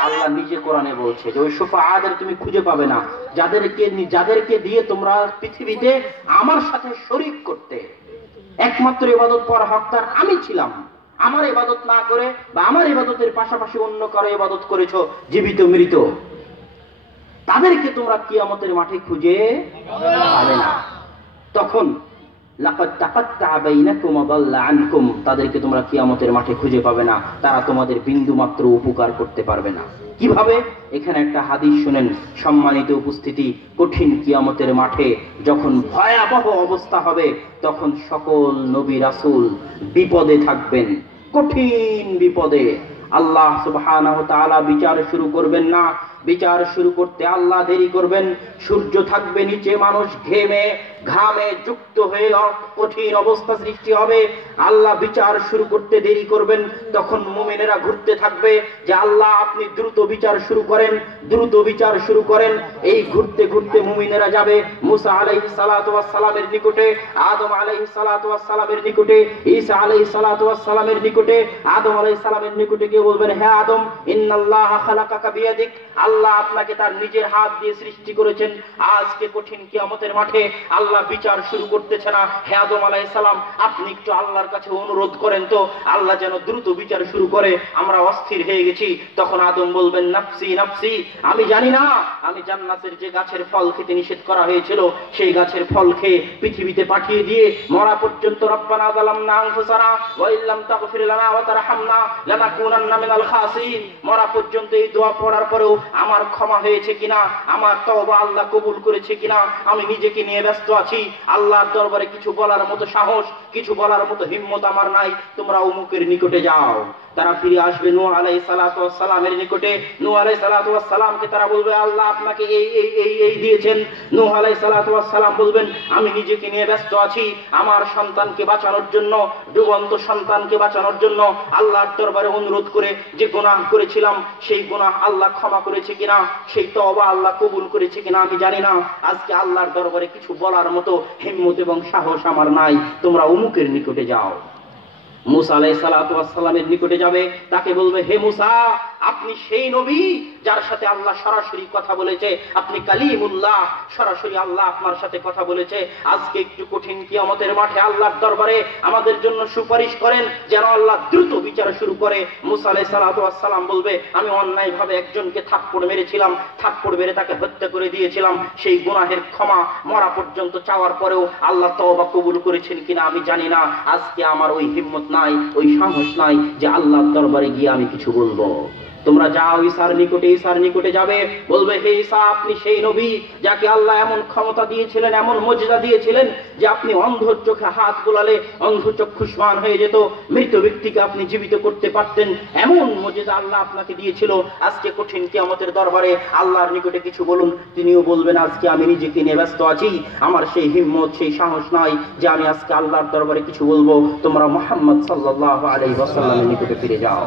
আল্লাহ নিজে কোরআনে বলছে যে ওই শুফাআদের তুমি খুঁজে পাবে না, যাদেরকে দিয়ে তোমরা পৃথিবীতে আমার সাথে শরীক করতে। একমাত্র ইবাদত করার হকদার আমি ছিলাম। আমার ইবাদত না করে বা আমার ইবাদতের পাশাপাশি অন্য কারো ইবাদত করেছো, জীবিত মৃত, তাদেরকে তোমরা কিয়ামতের মাঠে খুঁজে পাবে না। তখন লাকাদ তাকাত্তা বাইনাকুম ওয়া দাল্লা আনকুম, তাদেরকে তোমরা কিয়ামতের মাঠে খুঁজে পাবে না, তারা তোমাদের বিন্দু মাত্র উপকার করতে পারবে না। কিভাবে? এখানে একটা হাদিস শুনেন সম্মানিত উপস্থিতি। কঠিন কিয়ামতের মাঠে যখন ভয়াবহ অবস্থা হবে, তখন সকল নবী রাসূল বিপদে থাকবেন, কঠিন বিপদে। আল্লাহ সুবহানাহু ওয়া তাআলা বিচার শুরু করবেন না, বিচার শুরু করতে আল্লাহ দেরি করবেন। সূর্য থাকবে নিচে, মানুষ ঘামে যুক্ত হয়ে কঠিন অবস্থা সৃষ্টি হবে। আল্লাহ বিচার শুরু করতে দেরি করবেন। তখন মুমিনেরা ঘুরতে থাকবে যে আল্লাহ আপনি দ্রুত বিচার শুরু করেন, দ্রুত বিচার শুরু করেন। এই ঘুরতে ঘুরতে মুমিনেরা যাবে মুসা আলাইহিস সালাতু ওয়াস সালামের নিকটে, আদম আলাইহিস সালাতু ওয়াস সালামের নিকটে, ঈসা আলাইহিস সালাতু ওয়াস সালামের নিকটে। আদম আলাইহিস সালামের নিকটে গিয়ে বলবেন, হে আদম, ইন্নাল্লাহা খালাকাকা বিয়াদিক, আল্লাহ আপনাকে তার নিজের হাত দিয়ে সৃষ্টি করেছেন। আজকে কঠিন কিয়ামতের মাঠে আল্লাহ বিচার শুরু করতেছে না। হে আদম আলাইহিস সালাম, আপনি একটু আল্লাহর কাছে অনুরোধ করেন তো, আল্লাহ যেন দ্রুত বিচার শুরু করে, আমরা অস্থির হয়ে গেছি। তখন আদম বলবেন, নাফসি নাফসি, আমি জানি না, আমি জান্নাতের যে গাছের ফল খেতে নিষেধ করা হয়েছিল, সেই গাছের ফল খেয়ে পৃথিবীতে পাঠিয়ে দিয়ে মরা পর্যন্ত রব্বানা যালামনা আনফুসানা ওয়া ইল্লাম তাগফির লানা ওয়া তারহামনা লানাকুনান্না মিনাল খাসিরিন, মরা পর্যন্ত এই দোয়া পড়ার পরেও আমার ক্ষমা হয়েছে কিনা, আমার তওবা আল্লাহ কবুল করেছে কিনা, আমি নিজেকে নিয়ে ব্যস্ত আছি। আল্লাহর দরবারে কিছু বলার মতো সাহস, কিছু বলার মতো হিম্মত আমার নাই। তোমরা অমুকের নিকটে যাও। তারা ফিরে আসবে নূহ আলাইহিস সালাতু ওয়াস সালামের নিকটে। নূহ আলাইহিস সালাতু ওয়াস সালামকে তারা বলবে, আল্লাহ আপনাকে এই দিয়েছেন। নূহ আলাইহিস সালাতু ওয়াস সালাম বলবেন, আমি নিজেকে নিয়ে ব্যস্ত আছি, আমার সন্তানকে বাঁচানোর জন্য, ডুবন্ত সন্তানকে বাঁচানোর জন্য আল্লাহর দরবারে অনুরোধ করে যে গুনাহ করেছিলাম, সেই গুনাহ আল্লাহ ক্ষমা করেছে কিনা, সেই তওবা আল্লাহ কবুল করেছে কিনা আমি জানি না। আজকে আল্লাহর দরবারে কিছু বলার মতো হিম্মত এবং সাহস আমার নাই। তোমরা অমুকের নিকটে যাও। মুসা আলাইহিস সালাতু ওয়াস সালামের নিকটে যাবে, তাকে বলবে, হে মুসা, আপনি সেই নবী যার সাথে আল্লাহ সরাসরি কথা বলেছে, আপনি কালিমুল্লাহ, সরাসরি আল্লাহ আপনার সাথে কথা বলেছে। আজকে একটু কঠিন কিয়ামতের মাঠে আল্লাহর দরবারে আমাদের জন্য সুপারিশ করেন যেন আল্লাহ দ্রুত বিচার শুরু করে। মুসা আলাইহিস সালাতু ওয়াস সালাম বলবে, আমি অন্যায়ভাবে একজনকে থাপ্পড় মেরেছিলাম, থাপ্পড় মেরে তাকে হত্যা করে দিয়েছিলাম, সেই গুনাহের ক্ষমা মরা পর্যন্ত চাওয়ার পরেও আল্লাহ তওবা কবুল করেছেন কিনা আমি জানি না। আজকে আমার ওই হিম্মত নাই, ওই সাহস নাই যে আল্লাহর দরবারে গিয়ে আমি কিছু বলবো। তোমরা যাও ঈসার নিকটে, ঈসার নিকটে যাবে, বলবে, হে ঈসা, আপনি সেই নবী যাকে আল্লাহ এমন ক্ষমতা দিয়েছিলেন, এমন মুজিজা দিয়েছিলেন যে আপনি অন্ধর চোখে হাত গোলালে অন্ধ চক্ষুষ্মান হয়ে যেত, মৃত ব্যক্তিকে আপনি জীবিত করতে পারতেন, এমন মুজিজা আল্লাহ আপনাকে দিয়েছিল। আজকে কঠিন কিয়ামতের দরবারে আল্লাহর নিকটে কিছু বলুন। তিনিও বলবেন, আজকে আমি নিজেকে নিয়ে ব্যস্ত আছি, আমার সেই হিম্মত, সেই সাহস নাই যে আমি আজকে আল্লাহর দরবারে কিছু বলবো। তোমরা মুহাম্মদ সাল্লাল্লাহু আলাইহি ওয়াসাল্লামের নিকটে ফিরে যাও।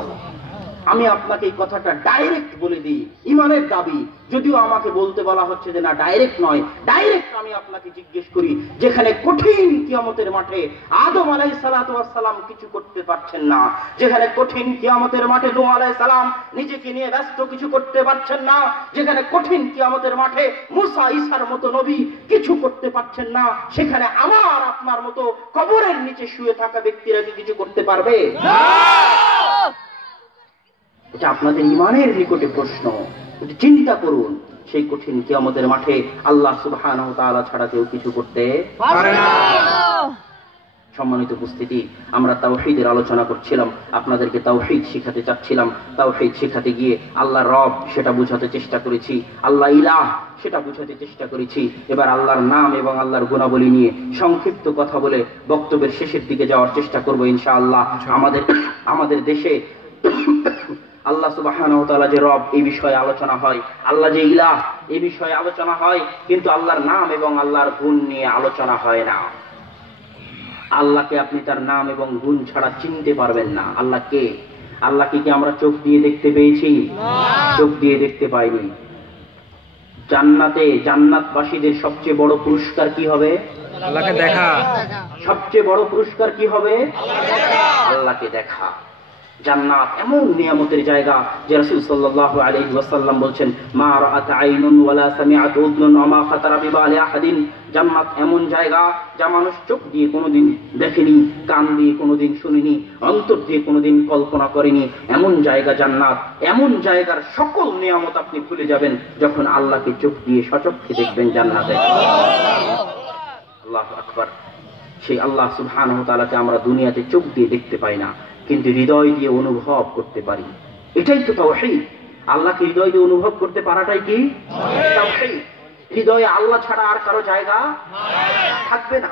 আমি আপনাকে এই কথাটা ডাইরেক্ট বলে দিই, ইমানের দাবি, যদিও আমাকে বলতে বলা হচ্ছে যে না ডাইরেক্ট নয়, ডাইরেক্ট আমি আপনাকে জিজ্ঞেস করি, যেখানে কঠিন কিয়ামতের মাঠে আদম আলাইহিস সালাতু ওয়াস সালাম কিছু করতে পারছেন না, যেখানে কঠিন কিয়ামতের মাঠে নূহ আলাইহিস সালাম নিজেকে নিয়ে ব্যস্ত কিছু করতে পারছেন না, যেখানে কঠিন কিয়ামতের মাঠে মুসা ঈসার মতো নবী কিছু করতে পারছেন না, সেখানে আমার আপনার মতো কবরের নিচে শুয়ে থাকা ব্যক্তিরা কি কিছু করতে পারবে? না। এটা আপনাদের ইমানের নিকটে প্রশ্ন, একটু চিন্তা করুন। সেই কঠিন কিয়ামতের মাঠে আল্লাহ সুবহানাহু ওয়া তাআলা ছাড়া কেউ কিছু করতে পারে না। সম্মানিত উপস্থিতি, আমরা তাওহীদের আলোচনা করছিলাম, আপনাদেরকে তাওহীদ শিখাতে চাচ্ছিলাম। তাওহীদ শিখাতে গিয়ে আল্লাহ রব সেটা বোঝাতে চেষ্টা করেছি, আল্লাহ ইলাহ সেটা বোঝাতে চেষ্টা করেছি। এবার আল্লাহর নাম এবং আল্লাহর গুণাবলী নিয়ে সংক্ষিপ্ত কথা বলে বক্তব্যের শেষের দিকে যাওয়ার চেষ্টা করব ইনশাআল্লাহ। আমাদের দেশে আল্লাহ সুবহানাহু ওয়া তাআলা যে রব এই বিষয়ে আলোচনা হয়, আল্লাহ যে ইলাহ এই বিষয়ে আলোচনা হয়, কিন্তু আল্লাহর নাম এবং আল্লাহর গুণ নিয়ে আলোচনা হয় না। আল্লাহকে আপনি তার নাম এবং গুণ ছাড়া চিনতে পারবেন না। আল্লাহ কে? আল্লাহকে কি আমরা চোখ দিয়ে দেখতে পেয়েছি? চোখ দিয়ে দেখতে পাইনি। জান্নাতে জান্নাতবাসীদের সবচেয়ে বড় পুরস্কার কি হবে? আল্লাহকে দেখা। সবচেয়ে বড় পুরস্কার কি হবে? আল্লাহকে দেখা। জান্নাত এমন নিয়ামতের জায়গা যে রাসূল সাল্লাল্লাহু আলাইহি ওয়াসাল্লাম বলছেন, মা রাআত আইনুন ওয়ালা সামিআত উযনুন ওয়া মা খাতারা বিবালি আহাদিন। জান্নাত এমন জায়গা যা মানুষ চোখ দিয়ে কোনোদিন দেখেনি, কান দিয়ে কোনোদিন শুনেনি, অন্তর দিয়ে কোনোদিন কল্পনা করেনি। এমন জায়গা জান্নাত। এমন জায়গার সকল নিয়ামত আপনি ভুলে যাবেন যখন আল্লাহকে চোখ দিয়ে সচক্ষে দেখবেন জান্নাতে। আল্লাহু আকবার। সেই আল্লাহ সুবহানাহু ওয়া তাআলাকে আমরা দুনিয়াতে চোখ দিয়ে দেখতে পাই না, কিন্তু হৃদয় দিয়ে অনুভব করতে পারি। এটাই তো তাওহীদ। আল্লাহকে হৃদয় দিয়ে অনুভব করতে পারাটাই কি তাওহীদ। হৃদয়ে আল্লাহ ছাড়া আর কারো জায়গা থাকবে না।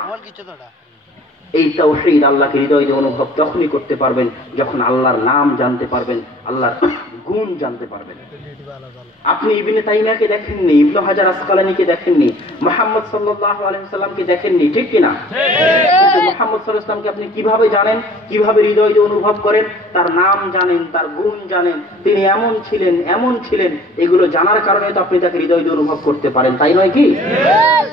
এই তাওহীদ, আল্লাহকে হৃদয় দিয়ে অনুভব তখনই করতে পারবেন যখন আল্লাহর নাম জানতে পারবেন, আল্লাহর গুণ জানতে পারবেন। আপনি ইবনে তাইমিয়াকে দেখেননি, ইবনে হাজার আসকালানীকে দেখেননি, মুহাম্মদ সাল্লাল্লাহু আলাইহি ওয়াসাল্লামকে দেখেননি, ঠিক কি না? কিন্তু মুহাম্মদ সাল্লাল্লাহু আলাইহি ওয়াসাল্লামকে আপনি কিভাবে জানেন, কিভাবে হৃদয় দিয়ে অনুভব করেন? তার নাম জানেন, তার গুণ জানেন, তিনি এমন ছিলেন এমন ছিলেন। এগুলো জানার কারণে তো আপনি তাকে হৃদয় দিয়ে অনুভব করতে পারেন, তাই নয় কি?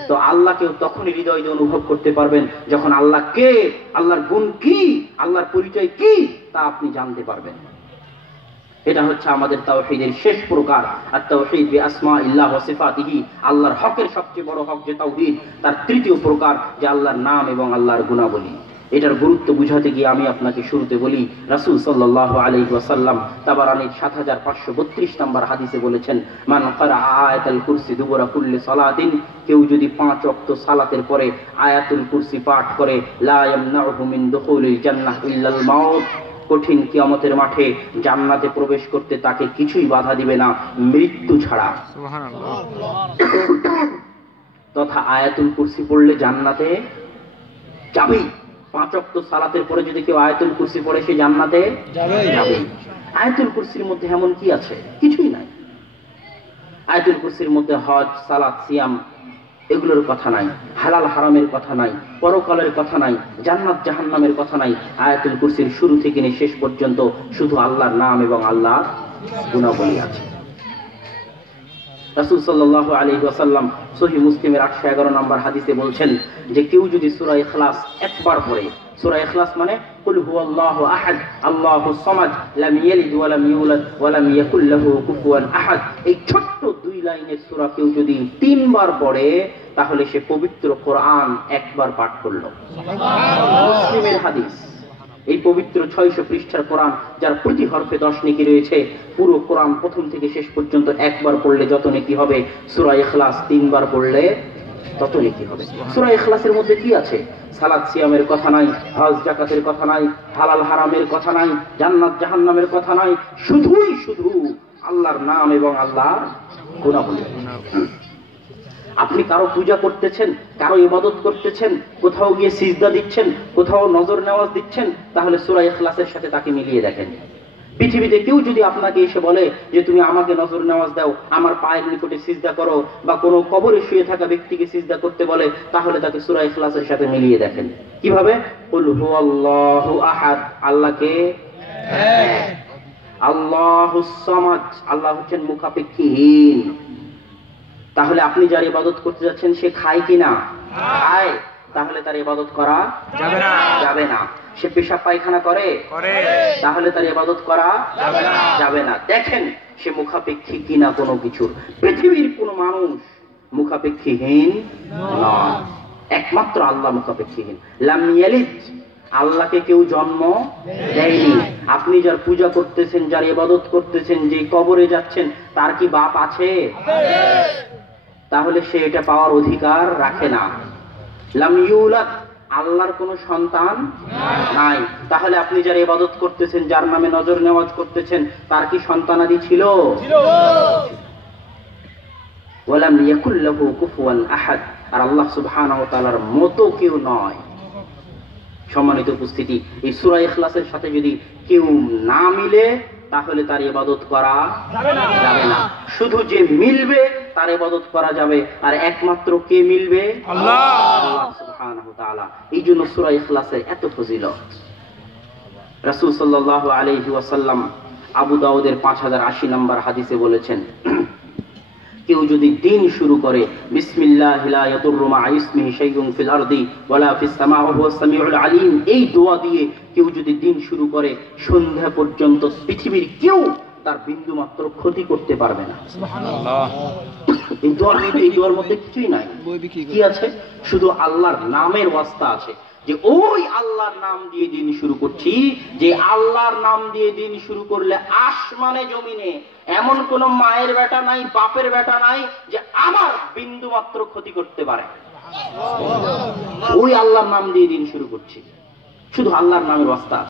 তো আল্লাহকেও তখনই হৃদয় দিয়ে অনুভব করতে পারবেন যখন আল্লাহ কে, আল্লাহর গুণ কি, আল্লাহর পরিচয় কি তা আপনি জানতে পারবেন। এটা হচ্ছে আমাদের তাওহীদের শেষ প্রকার, আত-তাওহীদ বিআসমাইল্লাহ ওয়া সিফাতিহি। আল্লাহর হকের সবচেয়ে বড় হক যে তাওহীদ, তার তৃতীয় প্রকার যে আল্লাহর নাম এবং আল্লাহর গুণাবলী। এটার গুরুত্ব বুঝাতে গিয়ে আমি আপনাকে শুরুতে বলি, রাসূল সাল্লাল্লাহু আলাইহি ওয়াসাল্লাম তাবারানীর ৭৫৩২ নম্বর হাদিসে বলেছেন, মান ক্বারা আয়াতুল কুরসি দুবুরা কুল্লি সালাতিন, কেউ যদি 5 ওয়াক্ত সালাতের পরে আয়াতুল কুরসি পাঠ করে, লা ইয়ামনাউহু মিন দুখুলিল জান্নাহ ইল্লাল মাউত, কঠিন কিয়ামতের মাঠে জান্নাতে প্রবেশ করতে তাকে কিছুই বাধা দিবে না, মৃত্যু ছাড়া। সুবহানাল্লাহ। তথা আয়াতুল কুরসি পড়লে জান্নাতে যাবেই। 5 ওয়াক্ত সালাতের পরে যদি কেউ আয়াতুল কুরসি পড়ে সে জান্নাতে যাবেই। আয়াতুল কুরসির মধ্যে এমন কি আছে? কিছুই নাই। আয়াতুল কুরসির মধ্যে হজ, সালাত, সিয়াম এগুলোর কথা নাই, হালাল হারামের কথা নাই, পরকালের কথা নাই, জান্নাত জাহান্নামের কথা নাই। আয়াতুল কুরসির শুরু থেকে নিয়ে শেষ পর্যন্ত শুধু আল্লাহর নাম এবং আল্লাহর গুণাবলী আছে। রাসূল সাল্লাল্লাহু আলাইহি ওয়াসাল্লাম সহিহ মুসলিমের 811 নম্বর হাদিসে বলছেন যে কেউ যদি সূরা ইখলাস একবার পড়ে, সূরা ইখলাস মানে কুল হুয়াল্লাহু আহাদ আল্লাহুস সামাদ লাম ইয়ালিদ ওয়া লাম ইউলাদ ওয়া লাম ইয়াকুল লাহু কুফুয়ান আহাদ, এই ছোট্ট 2 লাইনের সূরা কেউ যদি 3 বার পড়ে তাহলে সে পবিত্র কোরআন একবার পাঠ করলো। সুবহানাল্লাহ। মুসলিমের হাদিস। এই পবিত্র 600 পৃষ্ঠার কোরআন, যার প্রতি হরফে 10 নেকি রয়েছে, পুরো কোরআন প্রথম থেকে শেষ পর্যন্ত একবার পড়লে যত নেকি হবে, সূরা ইখলাস 3 বার পড়লে তত নেকি হবে। সূরা ইখলাসের মধ্যে কি আছে? সালাত সিয়ামের কথা নাই, হজ যাকাতের কথা নাই, হালাল হারামের কথা নাই, জান্নাত জাহান্নামের কথা নাই, শুধু আল্লাহর নাম এবং আল্লাহর গুণাবলী। আপনি কারো পূজা করতেছেন, কারো ইবাদত করতেছেন, কোথাও গিয়ে সিজদা দিচ্ছেন, কোথাও নজর নেওয়াজ দিচ্ছেন, তাহলে সূরা ইখলাসের সাথে তাকে মিলিয়ে দেখেন। পৃথিবীতে কেউ যদি আপনাকে এসে বলে যে তুমি আমাকে নজর নেওয়াজ দাও, আমার পায়ের নিকটে সিজদা করো, বা কোনো কবরে শুয়ে থাকা ব্যক্তিকে সিজদা করতে বলে, তাহলে তাকে সূরা ইখলাসের সাথে মিলিয়ে দেখেন। কিভাবে? কুল হুয়াল্লাহু আহাদ, আল্লাহকে এক। আল্লাহুস সামাদ, আল্লাহ হচ্ছেন মুখাপেক্ষীহীন। তাহলে আপনি যার ইবাদত করতে যাচ্ছেন সে খায় কিনা? খায়। তাহলে তার ইবাদত করা যাবে না। সে পেশাব পায়খানা করে, তাহলে তার ইবাদত করা যাবে না। দেখেন সে মুখাপেক্ষী কিনা কোনো কিছুর। পৃথিবীর কোন মানুষ মুখাপেক্ষীহীন নয়, একমাত্র আল্লাহ মুখাপেক্ষীহীন। লাম ইয়ালিদ, আল্লাহকে কেউ জন্ম দেয়নি। আপনি যার পূজা করতেছেন, যার ইবাদত করতেছেন, যে কবরে যাচ্ছেন, তার কি বাপ আছে? তাহলে সে এটা পাওয়ার অধিকার রাখে না। লাম ইউলাদ, আল্লাহর কোনো সন্তান নাই। তাহলে আপনি যার ইবাদত করতেছেন, যার নামে নজর নেওয়াজ করতেছেন, তার কি সন্তানাদি ছিল? ওয়ালাম ইয়াকুল লাহু কুফুয়ান আহাদ, আর আল্লাহ সুবহানাহু ওয়া তাআলার মতো কেউ নয়। সম্মানিত উপস্থিতি, এই সূরা ইখলাসের সাথে যদি কেউ না মিলে তাহলে তার ইবাদত করা যাবে না। শুধু যে মিলবে তার ইবাদত করা যাবে, আর একমাত্র কে মিলবে? আল্লাহ। আল্লাহ সুবহানাহু ওয়া তাআলা। এই জন্য সূরা ইখলাসের এত ফজিলত। রাসূল সাল্লাল্লাহু আলাইহি ওয়াসাল্লাম আবু দাউদের 5080 নম্বর হাদিসে বলেছেন, কেউ যদি দিন শুরু করে বিসমিল্লাহি লা ইয়াদুররু মা ইসমিহি শাইউন ফিল আরদি ওয়ালা ফিস সামাই ওয়া হুয়াস সামিউল আলিম, এই দোয়া দিয়ে কেউ যদি দিন শুরু করে, সন্ধ্যা পর্যন্ত পৃথিবীর কেউ তার বিন্দু মাত্র ক্ষতি করতে পারবে না। সুবহানাল্লাহ। এই দোয়ার মধ্যে কিছুই নাই, কি আছে? শুধু আল্লাহর নামের ওয়াস্তা আছে, যে ওই আল্লাহর নাম দিয়ে দিন শুরু করছি, যে আল্লাহর নাম দিয়ে দিন শুরু করলে আসমানে জমিনে এমন কোন মায়ের বেটা নাই, বাপের বেটা নাই যে আমার বিন্দু মাত্র ক্ষতি করতে পারে। ওই আল্লাহর নাম দিয়ে দিন শুরু করছি, শুধু আল্লাহর নামের ওয়াস্তা।